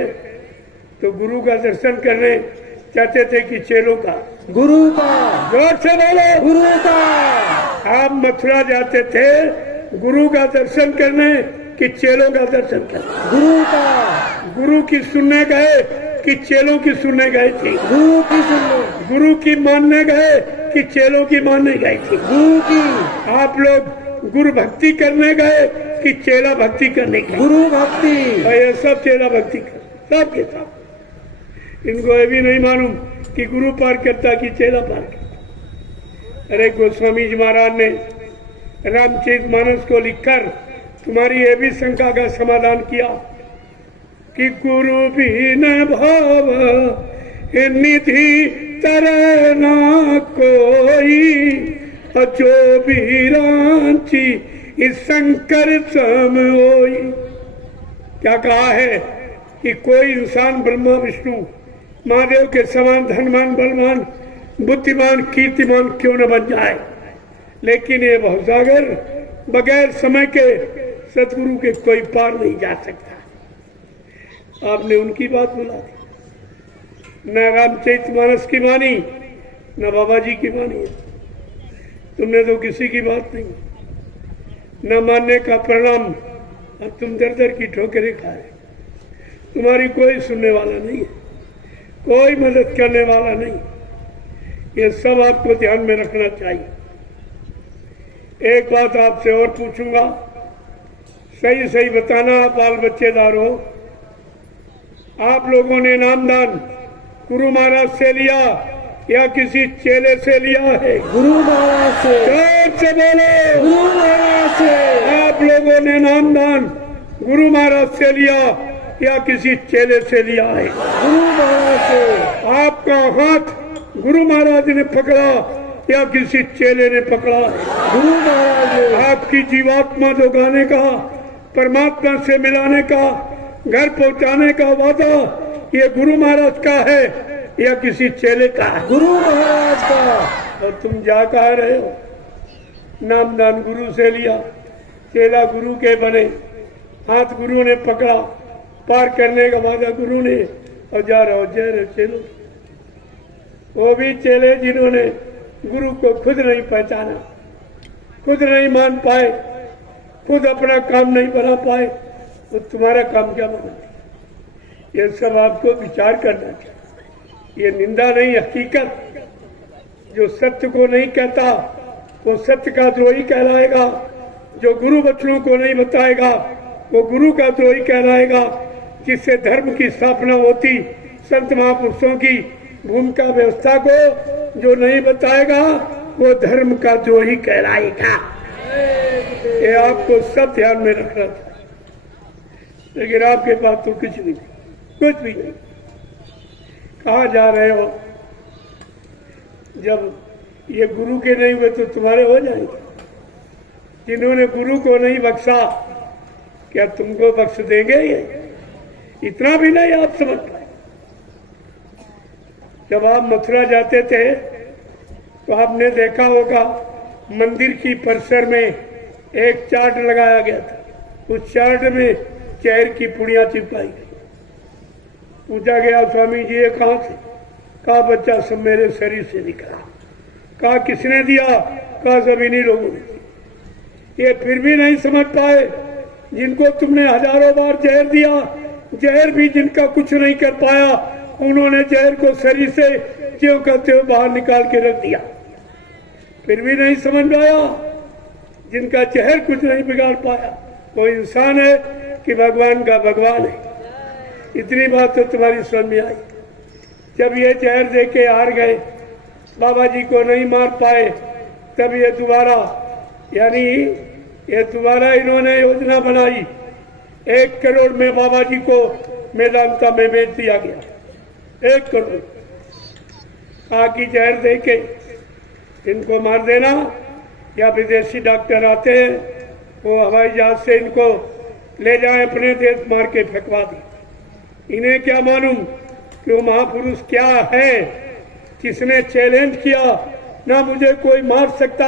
तो गुरु का दर्शन करने चाहते थे कि चेलों का? गुरु का। जोर से बोलो, गुरु का। आप मथुरा जाते थे गुरु का दर्शन करने कि चेलों का दर्शन करने? गुरु का। गुरु की सुनने गए कि चेलों की सुनने गए थे? गुरु की सुनने। गुरु की मानने गए कि चेलों की मानने गए थे? गुरु की। आप लोग गुरु भक्ति करने गए कि चेला भक्ति करने गए? गुरु भक्ति। और ये सब चेला भक्ति कर, सब के सब। इनको ये भी नहीं मालूम कि गुरु पार करता कि चेला पार करता। अरे गोस्वामी जी महाराज ने रामचरितमानस को लिखकर तुम्हारी ये भी शंका का समाधान किया कि गुरु भी न भाव निधि तरह ना कोई, जो भी रांची इस शंकर सम होई। क्या कहा है कि कोई इंसान ब्रह्मा विष्णु महादेव के समान धनवान, बलवान, बुद्धिमान, कीर्तिमान क्यों न बन जाए, लेकिन ये भवसागर बगैर समय के सदगुरु के कोई पार नहीं जा सकता। आपने उनकी बात बुला दी, न रामचरितमानस की मानी, न बाबा जी की मानी। तुमने तो किसी की बात नहीं, न मानने का परिणाम अब तुम दर दर की ठोकरें खाए। तुम्हारी कोई सुनने वाला नहीं है, कोई मदद करने वाला नहीं। ये सब आपको ध्यान में रखना चाहिए। एक बात आपसे और पूछूंगा, सही सही बताना। आप बाल बच्चेदार हो, आप लोगों ने नामदान गुरु महाराज से लिया या किसी चेले से लिया है? गुरु महाराज से। जोर से बोलो। गुरु महाराज से। आप लोगों ने नामदान गुरु महाराज से लिया या किसी चेले से लिया है? गुरु महाराज से। आपका हाथ गुरु महाराज ने पकड़ा या किसी चेले ने पकड़ा है? गुरु महाराज ने। आपकी जीवात्मा जगाने का, परमात्मा से मिलाने का, घर पहुंचाने का वादा ये गुरु महाराज का है या किसी चेले का? गुरु महाराज का। और तुम जा कहा रहे हो? नामदान गुरु से लिया, चेला गुरु के बने, हाथ गुरु ने पकड़ा, पार करने का वादा गुरु ने, और जा रहे हो जय रे चेलो। वो भी चेले जिन्होंने गुरु को खुद नहीं पहचाना, खुद नहीं मान पाए, खुद अपना काम नहीं बना पाए, तो तुम्हारा काम क्या बना? ये सब आपको विचार करना चाहिए। ये निंदा नहीं, हकीकत। जो सत्य को नहीं कहता वो सत्य का द्रोही कहलाएगा। जो गुरु बच्चों को नहीं बताएगा वो गुरु का द्रोही कहलाएगा। जिससे धर्म की स्थापना होती, संत महापुरुषों की भूमिका व्यवस्था को जो नहीं बताएगा वो धर्म का द्रोही कहलाएगा। ये आपको सब ध्यान में रखना था। लेकिन आपके पास तो कुछ नहीं, कुछ भी नहीं। कहाँ जा रहे हो? जब ये गुरु के नहीं हुए तो तुम्हारे हो जाएंगे। जिन्होंने गुरु को नहीं बख्शा क्या तुमको बख्श देंगे? ये इतना भी नहीं आप समझ पाए। जब आप मथुरा जाते थे तो आपने देखा होगा मंदिर की परिसर में एक चार्ट लगाया गया था। उस चार्ट में चेर की पुड़िया चिपकाई गई। पूछा गया स्वामी जी ये कहाँ से? कहा बच्चा सब मेरे शरीर से निकला। कहा किसने दिया? कहा जमीनी लोगों ने। ये फिर भी नहीं समझ पाए। जिनको तुमने हजारों बार जहर दिया, जहर भी जिनका कुछ नहीं कर पाया, उन्होंने जहर को शरीर से ज्यों का त्यों बाहर निकाल के रख दिया। फिर भी नहीं समझ पाया। जिनका जहर कुछ नहीं बिगाड़ पाया वो इंसान है कि भगवान का भगवान है। इतनी बात तो तुम्हारी समझ में आई। जब ये जहर दे के हार गए, बाबा जी को नहीं मार पाए, तब ये दोबारा इन्होंने योजना बनाई। 1 करोड़ में बाबा जी को मेदांता में बेच दिया गया। 1 करोड़। कहा कि जहर दे के इनको मार देना, या विदेशी डॉक्टर आते हैं वो हवाई जहाज से इनको ले जाए अपने देश, मार के फेंकवा दी। इन्हें क्या मालूम कि वो महापुरुष क्या है जिसने चैलेंज किया, ना मुझे कोई मार सकता,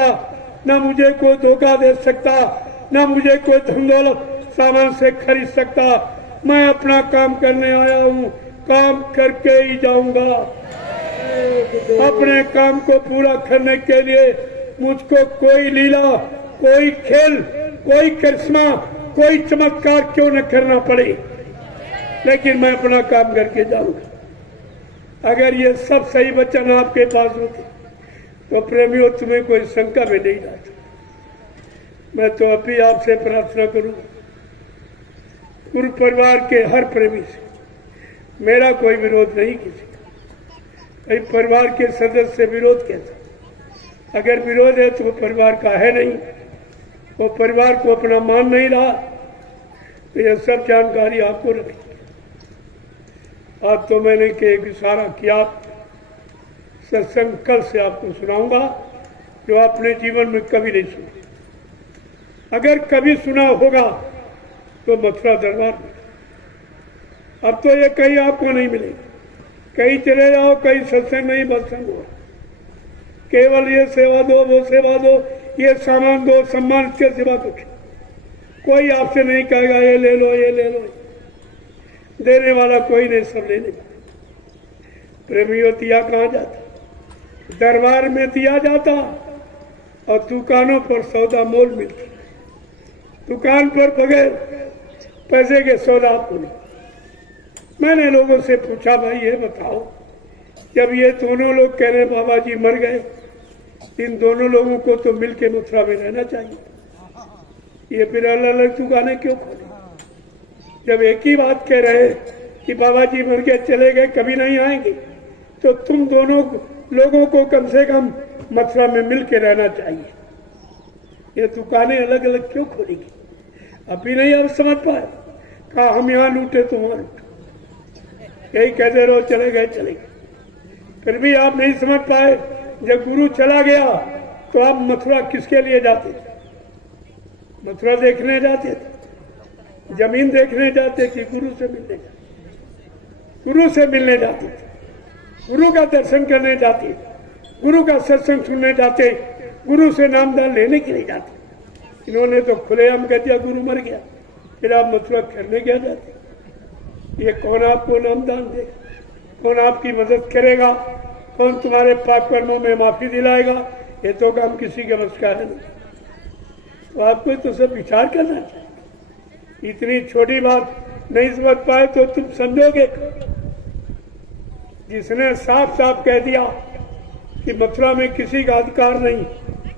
ना मुझे कोई धोखा दे सकता, ना मुझे कोई धन दौलत सामान से खरीद सकता। मैं अपना काम करने आया हूँ, काम करके ही जाऊंगा। अपने काम को पूरा करने के लिए मुझको कोई लीला, कोई खेल, कोई करिश्मा, कोई चमत्कार क्यों न करना पड़े, लेकिन मैं अपना काम करके जाऊंगा। अगर ये सब सही वचन आपके पास होते तो प्रेमियों तुम्हें कोई शंका में नहीं जाती। मैं तो अभी आपसे प्रार्थना करूं, गुरु परिवार के हर प्रेमी से मेरा कोई विरोध नहीं किसी का। परिवार के सदस्य से विरोध कैसा? अगर विरोध है तो वो परिवार का है नहीं, वो परिवार को अपना मान नहीं रहा, तो यह सब जानकारी आपको रखी। आज तो मैंने एक इशारा किया, सत्संग कल से आपको सुनाऊंगा जो आपने जीवन में कभी नहीं सुना। अगर कभी सुना होगा तो मथुरा दरबार में। अब तो ये कहीं आपको नहीं मिलेगा। कहीं चले जाओ, कहीं सत्संग नहीं, बत्संग हो। केवल ये सेवा दो, वो सेवा दो, ये सामान दो, सम्मान के सिवा कुछ। कोई आपसे नहीं कहेगा ये ले लो, ये ले लो। देने वाला कोई नहीं, सब लेने। प्रेमियों दिया कहाँ जाता? दरबार में दिया जाता और दुकानों पर सौदा मोल मिलता। दुकान पर बगैर पैसे के सौदा आपको नहीं। मैंने लोगों से पूछा, भाई ये बताओ, जब ये दोनों लोग कह रहे बाबा जी मर गए, इन दोनों लोगों को तो मिलके मथुरा में रहना चाहिए। ये फिर अलग अलग दुकानें क्यों खोली? जब एक ही बात कह रहे कि बाबा जी मर गए, चले गए, कभी नहीं आएंगे, तो तुम दोनों लोगों को कम से कम मथुरा में मिल के रहना चाहिए। ये दुकानें अलग अलग क्यों खोलेगी? अभी नहीं आप समझ पाए। कहा हम यहाँ लूटे तो वहां लूटे, यही कहते रहो, चले गए चले गए। फिर भी आप नहीं समझ पाए। जब गुरु चला गया तो आप मथुरा किसके लिए जाते थे? मथुरा देखने जाते थे, जमीन देखने जाते कि गुरु से मिलने जाते? गुरु से मिलने जाते थे, गुरु का दर्शन करने जाते, गुरु का सत्संग सुनने जाते, गुरु से नामदान लेने के लिए जाते। इन्होंने तो खुलेआम कह दिया गुरु मर गया, फिर आप मथुरा करने क्या जाते? ये कौन आपको नामदान देगा? कौन आपकी मदद करेगा? कौन तुम्हारे पाप कर्मों में माफी दिलाएगा? ये तो काम किसी के बस का है नहीं। तो आपको तो सब विचार करना चाहिए। इतनी छोटी बात नहीं समझ पाए तो तुम समझोगे? जिसने साफ साफ कह दिया कि मथुरा में किसी का अधिकार नहीं,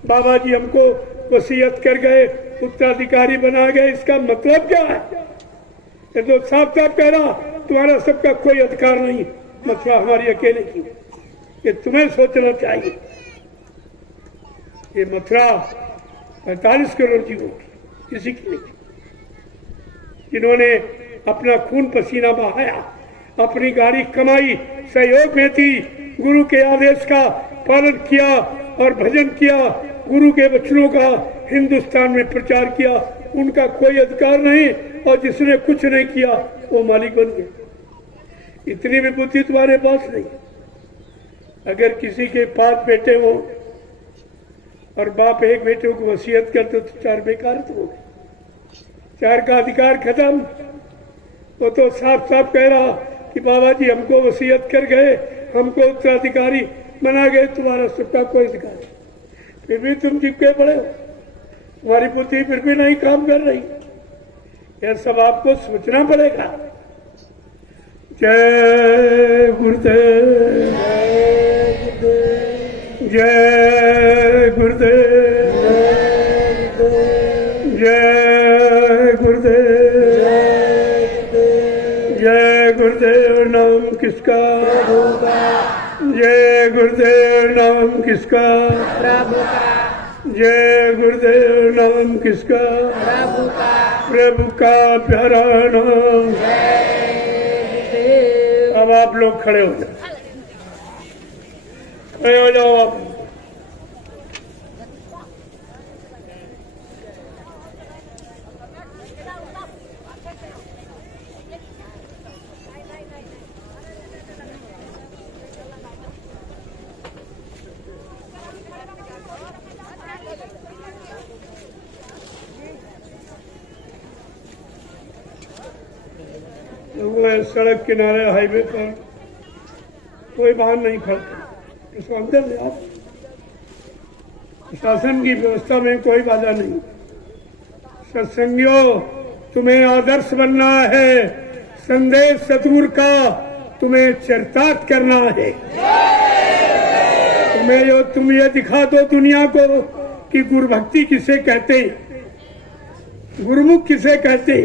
बाबा जी हमको वसीयत कर गए, उत्तराधिकारी बना गए, इसका मतलब क्या है? ये तो साफ साफ कह रहा तुम्हारा सबका कोई अधिकार नहीं, मथुरा हमारी अकेले की। ये तुम्हें सोचना चाहिए। ये मथुरा 45 करोड़ जीवों की किसी की नहीं, जिन्होंने अपना खून पसीना बहाया, अपनी गाड़ी कमाई, सहयोग में थी, गुरु के आदेश का पालन किया और भजन किया, गुरु के वचनों का हिंदुस्तान में प्रचार किया। उनका कोई अधिकार नहीं, और जिसने कुछ नहीं किया वो मालिक बन गया। इतनी भी बुद्धि तुम्हारे पास नहीं। अगर किसी के 5 बेटे हो और बाप एक बेटे को वसीयत करते तो 4 बेकार तो हो गए, 4 का अधिकार खत्म। वो तो साफ साफ कह रहा कि बाबा जी हमको वसीयत कर गए, हमको उत्तराधिकारी बना गए, तुम्हारा सबका कोई अधिकार नहीं। फिर भी तुम चिपके पड़े हो, तुम्हारी बुद्धि फिर भी नहीं काम कर रही। यह सब आपको सोचना पड़ेगा। जय गुरुदेव, जय गुरुदेव, जय गुरुदेव, जय गुरुदेव। नाम किसका? जय गुरुदेव। नाम किसका? जय गुरुदेव। नाम किसका? प्रभु का प्यारा नाम। अब आप लोग खड़े हो जाओ, खड़े हो जाओ आप। वो सड़क किनारे हाईवे पर कोई वाहन नहीं खड़ता, इसको अंदर ले आप। शासन की व्यवस्था में कोई बाधा नहीं। सत्संगियों, तुम्हें आदर्श बनना है, संदेश सतगुरु का तुम्हें चरितार्थ करना है। तुम ये दिखा दो दुनिया को कि गुरु भक्ति किसे कहते, गुरुमुख किसे कहते,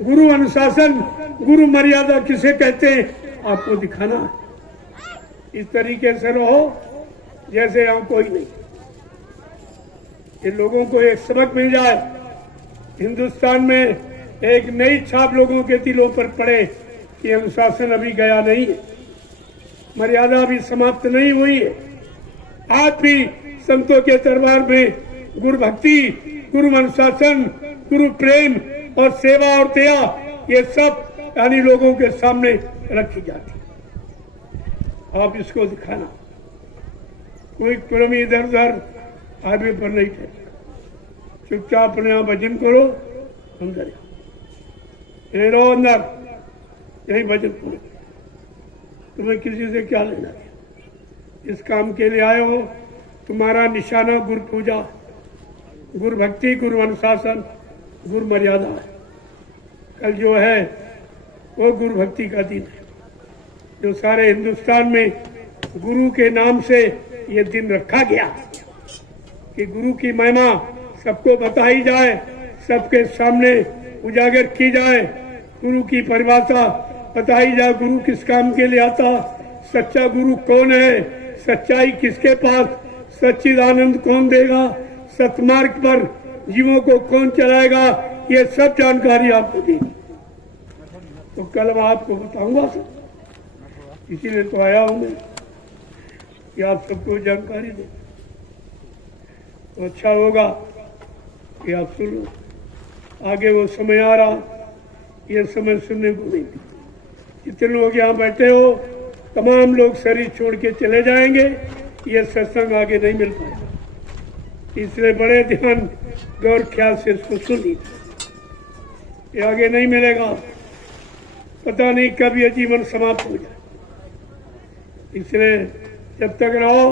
गुरु अनुशासन, गुरु मर्यादा किसे कहते हैं, आपको दिखाना है। इस तरीके से रहो जैसे यहाँ कोई नहीं। ये लोगों को एक सबक मिल जाए, हिंदुस्तान में एक नई छाप लोगों के दिलों पर पड़े कि अनुशासन अभी गया नहीं है, मर्यादा अभी समाप्त नहीं हुई है। आज भी संतों के दरबार में गुरु भक्ति, गुरु अनुशासन, गुरु प्रेम और सेवा और दया, ये सब यानी लोगों के सामने रखी जाती। आप इसको दिखाना। कोई क्रम इधर उधर हाईवे पर नहीं चले, चुपचाप अपने यहाँ भजन करो, अंदर रहो, अंदर यही भजन करो। तुम्हें किसी से क्या लेना है? इस काम के लिए आए हो, तुम्हारा निशाना गुरु पूजा, गुरु भक्ति, गुरु अनुशासन, गुरु मर्यादा है। कल जो है वो गुरु भक्ति का दिन है, जो सारे हिंदुस्तान में गुरु के नाम से ये दिन रखा गया कि गुरु की महिमा सबको बताई जाए, सबके सामने उजागर की जाए, गुरु की परिभाषा बताई जाए, गुरु किस काम के लिए आता, सच्चा गुरु कौन है, सच्चाई किसके पास, सच्चिदानंद कौन देगा, सतमार्ग पर जीवों को कौन चलाएगा, ये सब जानकारी आपको देगी। तो कल मैं आपको बताऊंगा सर, इसीलिए तो आया हूं मैं कि आप सबको जानकारी दे। तो अच्छा होगा कि आप सुनो, आगे वो समय आ रहा, ये समय सुनने को नहीं। जितने लोग यहाँ बैठे हो तमाम लोग शरीर छोड़ के चले जाएंगे, ये सत्संग आगे नहीं मिल पाएगा। इसलिए बड़े ध्यान गौर ख्याल से इसको सुन लीजिए, ये आगे नहीं मिलेगा। पता नहीं कब ये जीवन समाप्त हो जाए। इसलिए जब तक रहो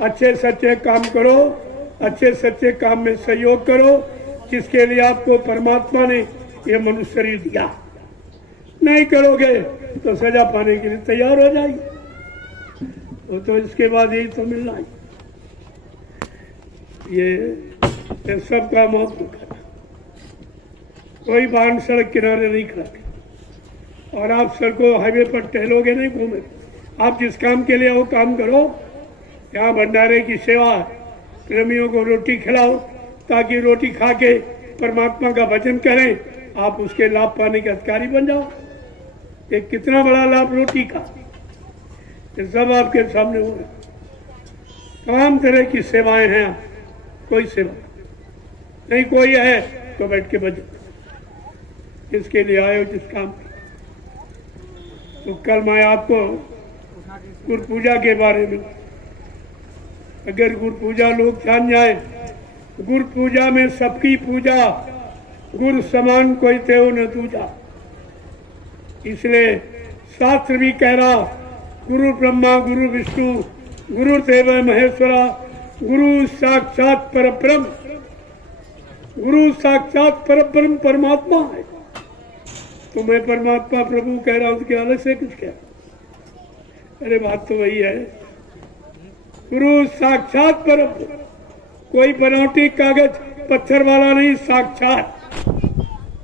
अच्छे सच्चे काम करो, अच्छे सच्चे काम में सहयोग करो, जिसके लिए आपको परमात्मा ने ये मनुष्य शरीर दिया। नहीं करोगे तो सजा पाने के लिए तैयार हो जाएगी। वो तो इसके बाद यही तो मिलना है। ये सब काम आपको करना, कोई वाहन सड़क किनारे नहीं खड़ा, और आप सड़कों हाईवे पर टहलोगे नहीं, घूमे। आप जिस काम के लिए वो काम करो। यहाँ भंडारे की सेवा, प्रेमियों को रोटी खिलाओ ताकि रोटी खा के परमात्मा का भजन करें, आप उसके लाभ पाने के अधिकारी बन जाओ। ये कितना बड़ा लाभ रोटी का, ये सब आपके सामने हो रहा है। तमाम तरह की सेवाएं हैं, कोई सेवा नहीं, कोई है तो बैठ के भजन, इसके लिए आए हो जिस काम। तो कल मैं आपको गुरु पूजा के बारे में, अगर गुरु पूजा लोग जान जाए, गुरु पूजा में सबकी पूजा, गुरु समान कोई देव न दूजा। इसलिए शास्त्र भी कह रहा, गुरु ब्रह्मा गुरु विष्णु गुरु देव महेश्वरा, गुरु साक्षात परब्रह्म, गुरु साक्षात परब्रह्म परमात्मा है। तो मैं परमात्मा प्रभु कह रहा हूं कि अलग से कुछ कह, अरे बात तो वही है। गुरु साक्षात परब्रह्म, कोई बनावटी कागज पत्थर वाला नहीं, साक्षात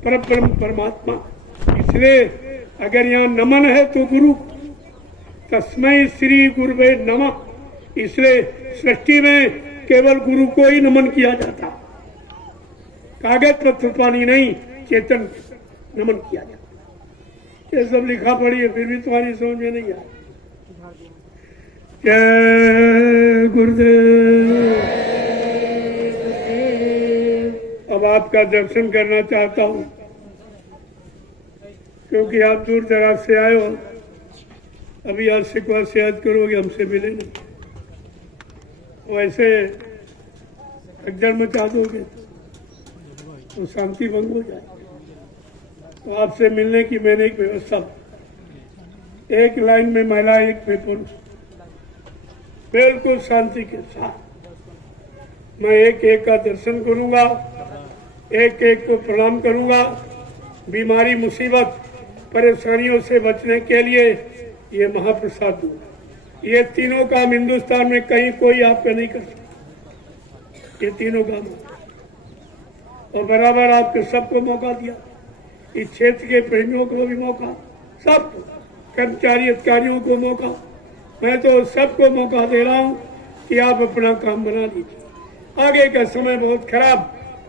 परब्रह्म परमात्मा। इसलिए अगर यहाँ नमन है तो गुरु, तस्मै श्री गुरुवे नमः। इसलिए सृष्टि में केवल गुरु को ही नमन किया जाता, कागज पत्थर पानी नहीं, चेतन नमन किया जाता। ये सब लिखा पड़ी है, फिर भी तुम्हारी समझ में नहीं आया। जय गुरुदेव। अब आपका दर्शन करना चाहता हूं, क्योंकि आप दूर दराज से आए हो। अभी आज शिकवा शिकायत करोगे, हमसे मिले नहीं, वैसे अगदड़ मचा दोगे तो शांति भंग हो जाए। तो आपसे मिलने की मैंने एक व्यवस्था, एक लाइन में महिला, एक में पुरुष, बिल्कुल शांति के साथ मैं एक एक का दर्शन करूंगा, एक एक को प्रणाम करूंगा। बीमारी मुसीबत परेशानियों से बचने के लिए ये महाप्रसाद दूंगा। ये तीनों काम हिंदुस्तान में कहीं कोई आपका नहीं कर सकता, ये तीनों काम। और बराबर आपके सबको मौका दिया, इस क्षेत्र के प्रेमियों को भी मौका, सब कर्मचारी अधिकारियों को मौका। मैं तो सबको मौका दे रहा हूं कि आप अपना काम बना लीजिए। आगे का समय बहुत खराब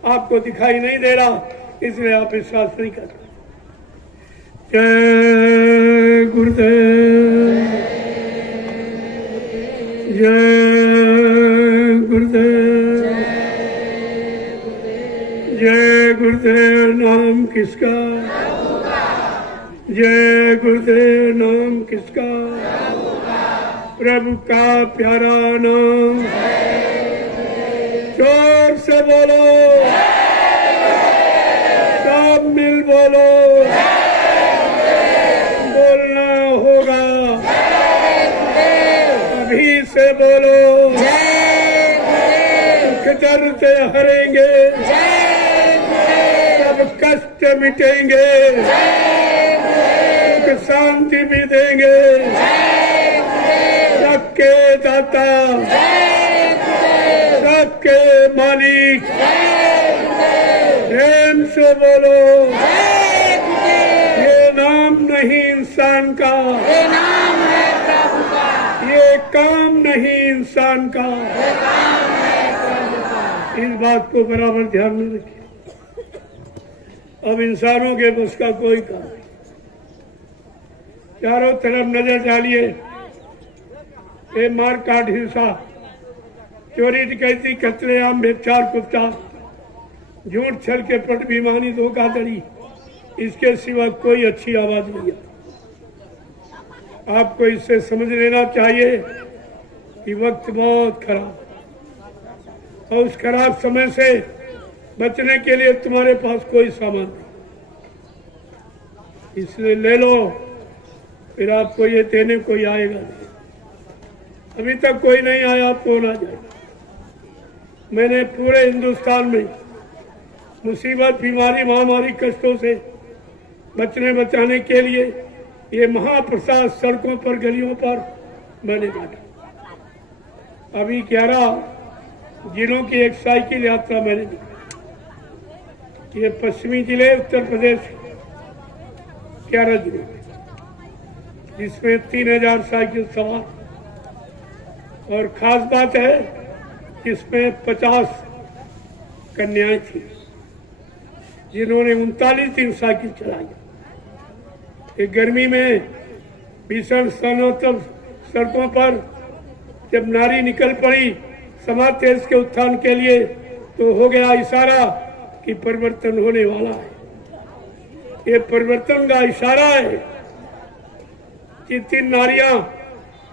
आपको दिखाई नहीं दे रहा, इसलिए आप विश्वास नहीं कर रहे। जय गुरुदेव, जय गुरुदेव, जय गुरुदेव। नाम किसका, जय गुरुदेव। नाम किसका, प्रभु का प्यारा नाम। जोर से बोलो, सब मिल बोलो, बोलना होगा, अभी से बोलो। दुख दर्द हरेंगे, सब कष्ट मिटेंगे, सुख शांति भी देंगे। सबके दाता, सबके मालिक, प्रेम से बोलो। ये नाम नहीं इंसान का, ये नाम है प्रभु का। ये काम नहीं इंसान का। इस बात को बराबर ध्यान में रखिए। अब इंसानों के बस का कोई काम नहीं। चारों तरफ नजर डालिए, ये मार काट हिंसा, चोरी डकैती, कत्लेआम, व्यभिचार, कुत्ता, झूठ, छल, कपट, बेईमानी, धोखाधड़ी, इसके सिवा कोई अच्छी आवाज नहीं है। आपको इससे समझ लेना चाहिए कि वक्त बहुत खराब, और उस खराब समय से बचने के लिए तुम्हारे पास कोई सामान नहीं, इसलिए ले लो, फिर आपको ये देने कोई आएगा नहीं। अभी तक कोई नहीं आया, आप कौन आ जाए। मैंने पूरे हिंदुस्तान में मुसीबत, बीमारी, महामारी, कष्टों से बचने बचाने के लिए ये महाप्रसाद सड़कों पर, गलियों पर मैंने बांटा। अभी 11 जिलों की एक साइकिल यात्रा मैंने निकाली। ये पश्चिमी जिले उत्तर प्रदेश 11 जिले, जिसमें 3000 साइकिल सवार, और खास बात है इसमें 50 कन्याएं थी जिन्होंने 39 दिन साइकिल चलाई। एक गर्मी में भीषण सनोत्तम सड़कों पर जब नारी निकल पड़ी समाज देश के उत्थान के लिए, तो हो गया इशारा कि परिवर्तन होने वाला है। ये परिवर्तन का इशारा है कि 3 नारियां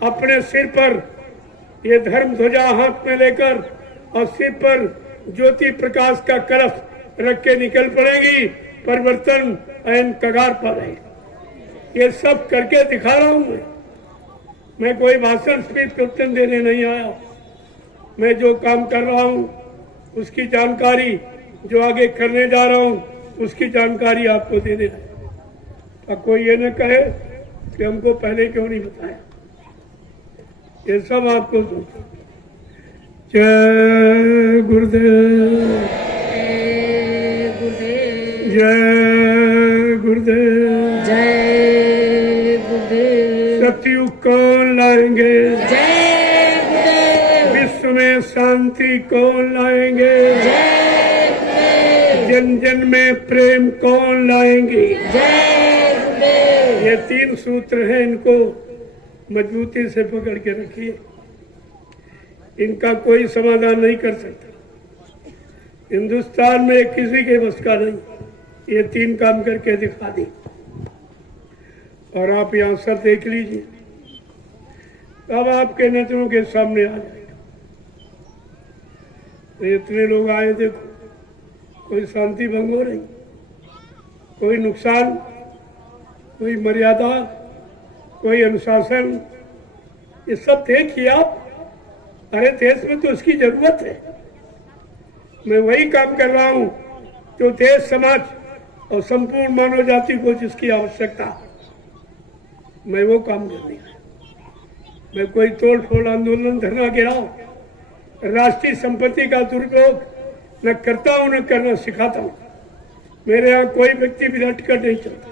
अपने सिर पर ये धर्म ध्वजा हाथ में लेकर और सिर पर ज्योति प्रकाश का कलश रख के निकल पड़ेगी। परिवर्तन ऐन कगार पर है। ये सब करके दिखा रहा हूं मैं कोई भाषण, स्पीच, प्रवचन देने नहीं आया। मैं जो काम कर रहा हूं उसकी जानकारी, जो आगे करने जा रहा हूं उसकी जानकारी आपको देने आया। अब कोई ये न कहे कि हमको पहले क्यों नहीं बताया। ये सब आपको सोचो। जय गुरुदेव, जय गुरुदेव, जय गुरुदेव। सतयुग कौन लाएंगे, जय गुरुदेव। विश्व में शांति कौन लाएंगे, जय गुरुदेव। जन जन में प्रेम कौन लाएंगे। जय गुरुदेव। ये 3 सूत्र हैं, इनको मजबूती से पकड़ के रखिए। इनका कोई समाधान नहीं कर सकता। हिंदुस्तान में किसी के बस का नहीं। ये 3 काम करके दिखा दी। और आप यहाँ सर देख लीजिए, अब आपके नजरों के सामने आ जाएगा। तो इतने लोग आए, देखो कोई शांति भंग हो रही, कोई नुकसान, कोई मर्यादा, कोई अनुशासन, ये सब देखिए आप। अरे देश में तो उसकी जरूरत है। मैं वही काम कर रहा हूं जो देश, समाज और संपूर्ण मानव जाति को जिसकी आवश्यकता, मैं वो काम कर रही हूं। मैं कोई तोड़ फोड़, आंदोलन, धरना गिराओ, राष्ट्रीय संपत्ति का दुरुपयोग न करता हूं न करना सिखाता हूं। मेरे यहाँ कोई व्यक्ति भी हट कर नहीं चलता।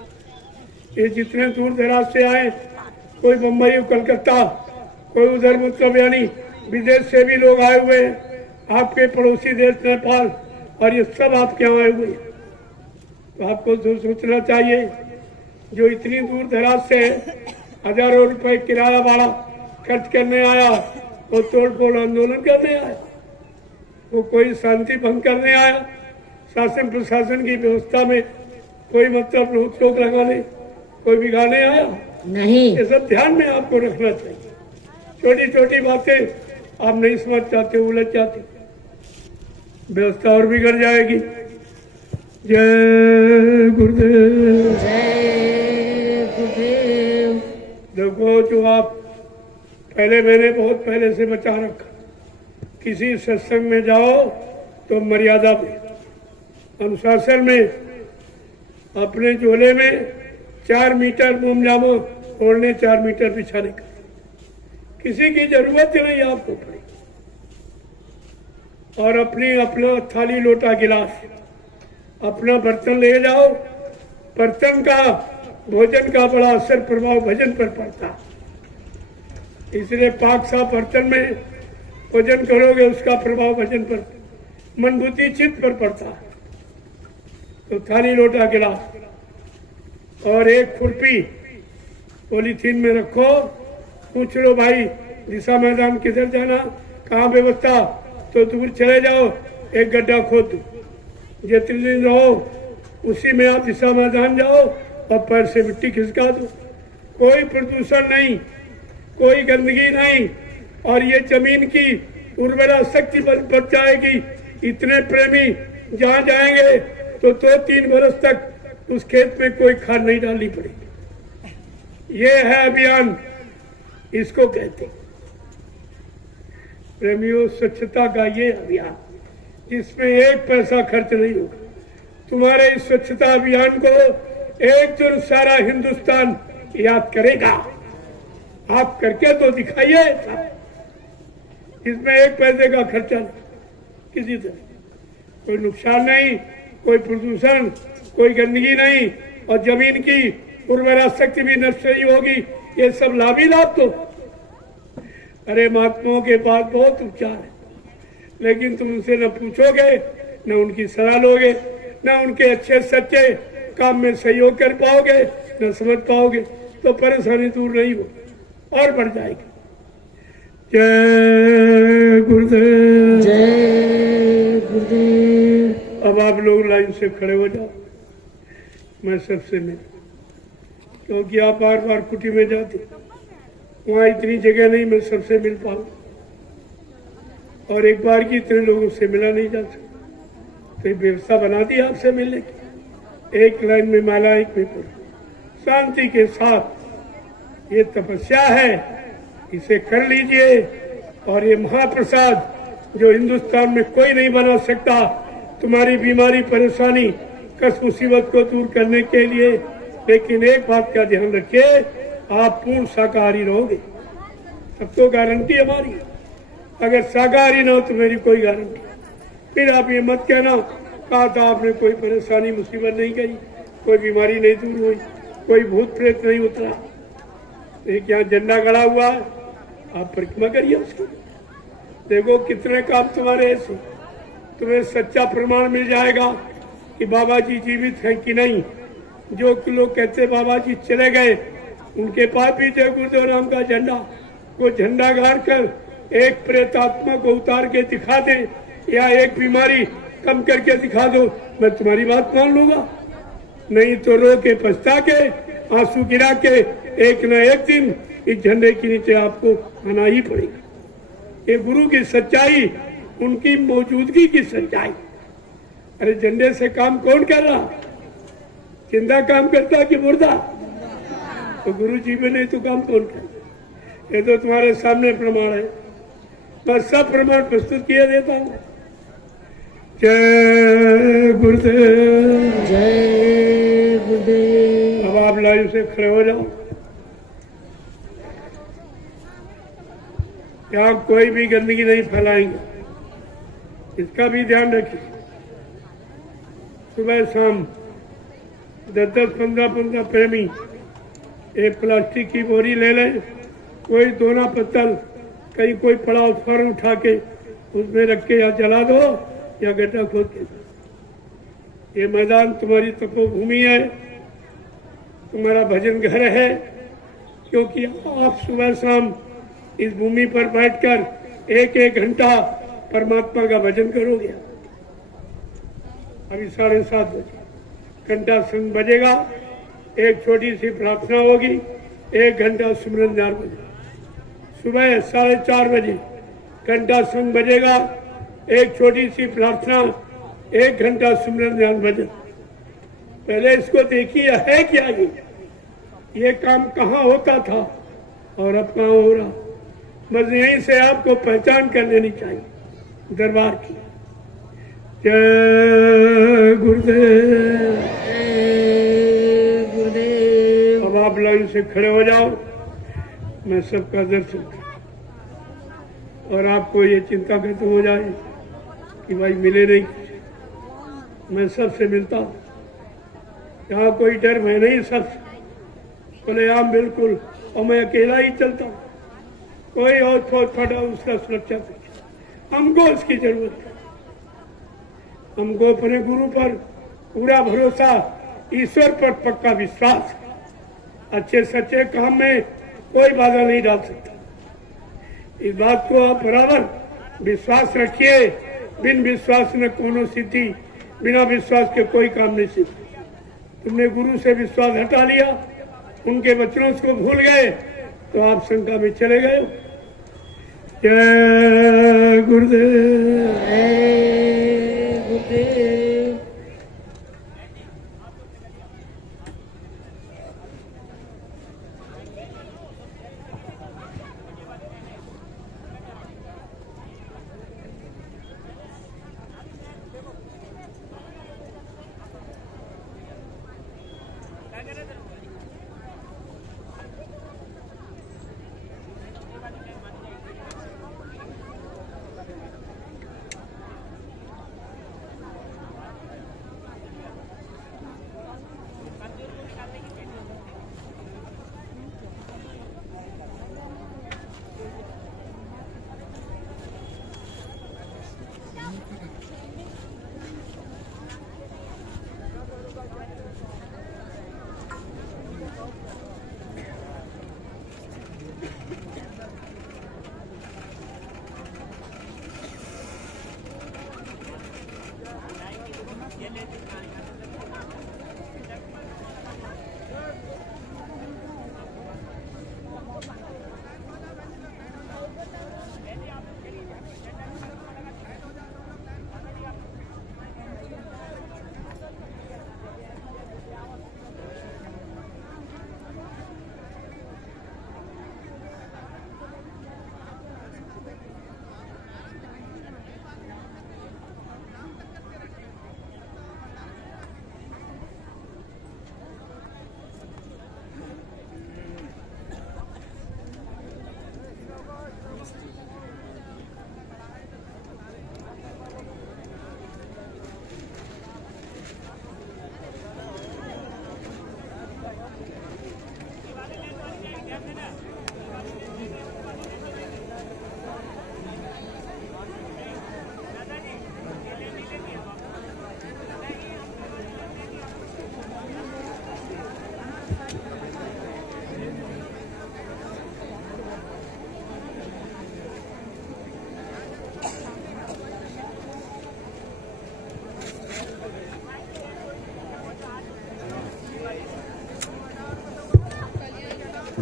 ये जितने दूर दराज से आए, कोई बम्बई, कलकत्ता, कोई उधर, मतलब यानी विदेश से भी लोग आए हुए हैं, आपके पड़ोसी देश नेपाल, और ये सब आपके यहाँ आए हुए हैं। तो आपको जो सोचना चाहिए, जो इतनी दूर दराज से हजारों रुपए किराया भाड़ा खर्च करने आया, वो तोड़ फोड़ आंदोलन करने आया, वो कोई शांति भंग करने आया, शासन प्रशासन की व्यवस्था में कोई मतलब रोक टोक लगाने, कोई बिगाड़ने आया नहीं। ये सब ध्यान में आपको रखना चाहिए। छोटी छोटी बातें आप नहीं समझ चाहते, उलझ जाते, व्यवस्था और बिगड़ जाएगी। जय गुरुदेव, जय गुरुदेव। देखो, जो आप पहले, मैंने बहुत पहले से बचा रखा। किसी सत्संग में जाओ तो मर्यादा में, अनुशासन में, अपने झोले में 4 मीटर मोमजामा ओढ़ने, 4 मीटर बिछाने का। किसी की जरूरत नहीं आपको पड़ी। और अपना थाली, लोटा, गिलास, अपना बर्तन ले जाओ। बर्तन का, भोजन का बड़ा असर, प्रभाव भजन पर पड़ता। इसलिए पाक साफ बर्तन में भोजन करोगे, उसका प्रभाव वजन पर, मन बुद्धि चित्त पर पड़ता है। तो थाली लोटा गिलास और एक खुरपी पॉलीथीन में रखो, पूछ लो भाई दिशा मैदान किधर जाना, कहाँ व्यवस्था, तो दूर चले जाओ, एक गड्ढा खोद दो, जितने दिन रहो उसी में आप दिशा मैदान जाओ और पैर से मिट्टी खिसका दो। कोई प्रदूषण नहीं, कोई गंदगी नहीं, और ये जमीन की उर्वरा शक्ति बढ़ जाएगी। इतने प्रेमी जहाँ जाएंगे तो 2-3 बरस तक उस खेत में कोई खाद नहीं डालनी पड़ेगी। ये है अभियान, इसको कहते हैं प्रेमियों स्वच्छता का ये अभियान, जिसमें एक पैसा खर्च नहीं होगा। तुम्हारे इस स्वच्छता अभियान को एक दिन सारा हिंदुस्तान याद करेगा। आप करके तो दिखाइए, इसमें एक पैसे का खर्चा नहीं, किसी तरह कोई नुकसान नहीं, कोई प्रदूषण, कोई गंदगी नहीं, और जमीन की उर्वरा शक्ति भी नष्ट नहीं होगी। ये सब लाभ ही लाभ। तो अरे महात्माओं के पास बहुत उपचार है, लेकिन तुम उनसे न पूछोगे, न उनकी सलाह लोगे, न उनके अच्छे सच्चे काम में सहयोग कर पाओगे, न समझ पाओगे, तो परेशानी दूर नहीं हो और बढ़ जाएगी। जय गुरुदेव, जय गुरुदेव। अब आप लोग लाइन से खड़े हो जाओ, मैं सबसे मिल, क्योंकि आप बार बार कुटी में जाते, वहाँ इतनी जगह नहीं मैं सबसे मिल पाऊँ, और एक बार की इतने लोगों से मिला नहीं जा सकता। तो व्यवस्था बना दी आपसे मिलने की, एक लाइन में माला, एक में पढ़ो, शांति के साथ। ये तपस्या है, इसे कर लीजिए, और ये महाप्रसाद जो हिंदुस्तान में कोई नहीं बना सकता, तुम्हारी बीमारी परेशानी कष्ट मुसीबत को दूर करने के लिए। लेकिन एक बात का ध्यान रखिए, आप पूर्ण शाकाहारी रहोगे, सब तो गारंटी हमारी है। अगर शाकाहारी ना हो तो मेरी कोई गारंटी। फिर आप ये मत कहना कहा था आपने, कोई परेशानी मुसीबत नहीं गई, कोई बीमारी नहीं दूर हुई, कोई भूत प्रेत नहीं उतरा। एक यहाँ झंडा गड़ा हुआ है, आप परिक्रमा करिए उसकी, देखो कितने काम तुम्हारे ऐसे, तुम्हें सच्चा प्रमाण मिल जाएगा कि बाबा जी जीवित हैं कि नहीं। जो लोग कहते बाबा जी चले गए, उनके पास भी जय गुरुदेव राम का झंडा, वो झंडा गाड़ कर एक प्रेतात्मा को उतार के दिखा दे, या एक बीमारी कम करके दिखा दो, मैं तुम्हारी बात मान लूंगा। नहीं तो रो के पछता के, आंसू गिरा के एक न एक दिन इस झंडे के नीचे आपको आना ही पड़ेगा। ये गुरु की सच्चाई, उनकी मौजूदगी की सच्चाई। अरे झंडे से काम कौन कर रहा, जिंदा काम करता कि मुर्दा? तो गुरु जी में नहीं तो काम कौन कर? ये तो तुम्हारे सामने प्रमाण है, मैं सब प्रमाण प्रस्तुत किए देता हूँ। जय गुरुदेव, जय गुरुदेव। अब आप लाइन से खड़े हो जाओ। यहाँ कोई भी गंदगी नहीं फैलाएंगे, इसका भी ध्यान रखिए। सुबह शाम 10-10, 15-15 प्रेमी एक प्लास्टिक की बोरी ले लें, कोई दोना पत्तल कहीं कोई पड़ा फर उठा के उसमें रख के या जला दो या गड्ढा खोद के। ये मैदान तुम्हारी तपोभूमि है, तुम्हारा भजन घर है, क्योंकि आप सुबह शाम इस भूमि पर बैठकर 1-1 घंटा परमात्मा का भजन करोगे। अभी 7:30 बजे घंटा संग बजेगा, एक छोटी सी प्रार्थना होगी, 1 घंटा सुमिरन ध्यान बजेगा। सुबह 4:30 बजे घंटा संग बजेगा, एक छोटी सी प्रार्थना, 1 घंटा सुमिरन ध्यान भजन। पहले इसको देखिए है क्या ये काम कहाँ होता था और अब कहाँ हो रहा। बस यहीं से आपको पहचान कर लेनी चाहिए दरबार की। जय गुरुदेव, जय गुरुदेव। अब आप लाइन से खड़े हो जाओ, मैं सबका दर्शन करूं, और आपको ये चिंता खत्म हो जाए कि भाई मिले नहीं, मैं सबसे मिलता हूँ, यहाँ कोई डर मैं नहीं, सब खुलेआम बिल्कुल, और मैं अकेला ही चलता हूँ। कोई और थोड़ा थोड़ा उसका सुरक्षा करें। हमको उसकी जरूरत है। हमको अपने गुरु पर पूरा भरोसा, ईश्वर पर पक्का विश्वास। अच्छे सच्चे काम में कोई बाधा नहीं डाल सकता। इस बात को आप बराबर विश्वास रखिए। बिन विश्वास न कोनो सिद्धि, बिना विश्वास के कोई काम नहीं सिद्धि। तुमने गुरु से विश्वास हटा लिया, उनके वचनों को भूल गए, तो आप शंका में चले गए। जय गुरुदेव। जय गुरुदेव।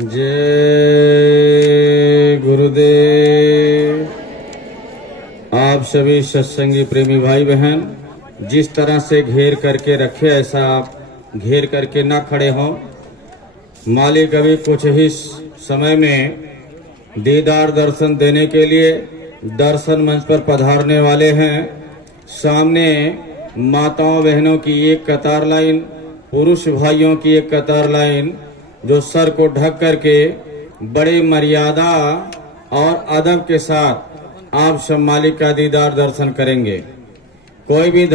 जय गुरुदेव। आप सभी सत्संगी प्रेमी भाई बहन जिस तरह से घेर करके रखे, ऐसा आप घेर करके ना खड़े हों। मालिक अभी कुछ ही समय में दीदार दर्शन देने के लिए दर्शन मंच पर पधारने वाले हैं। सामने माताओं बहनों की एक कतार लाइन, पुरुष भाइयों की एक कतार लाइन, जो सर को ढक करके बड़े मर्यादा और अदब के साथ आप सब मालिक का दीदार दर्शन करेंगे। कोई भी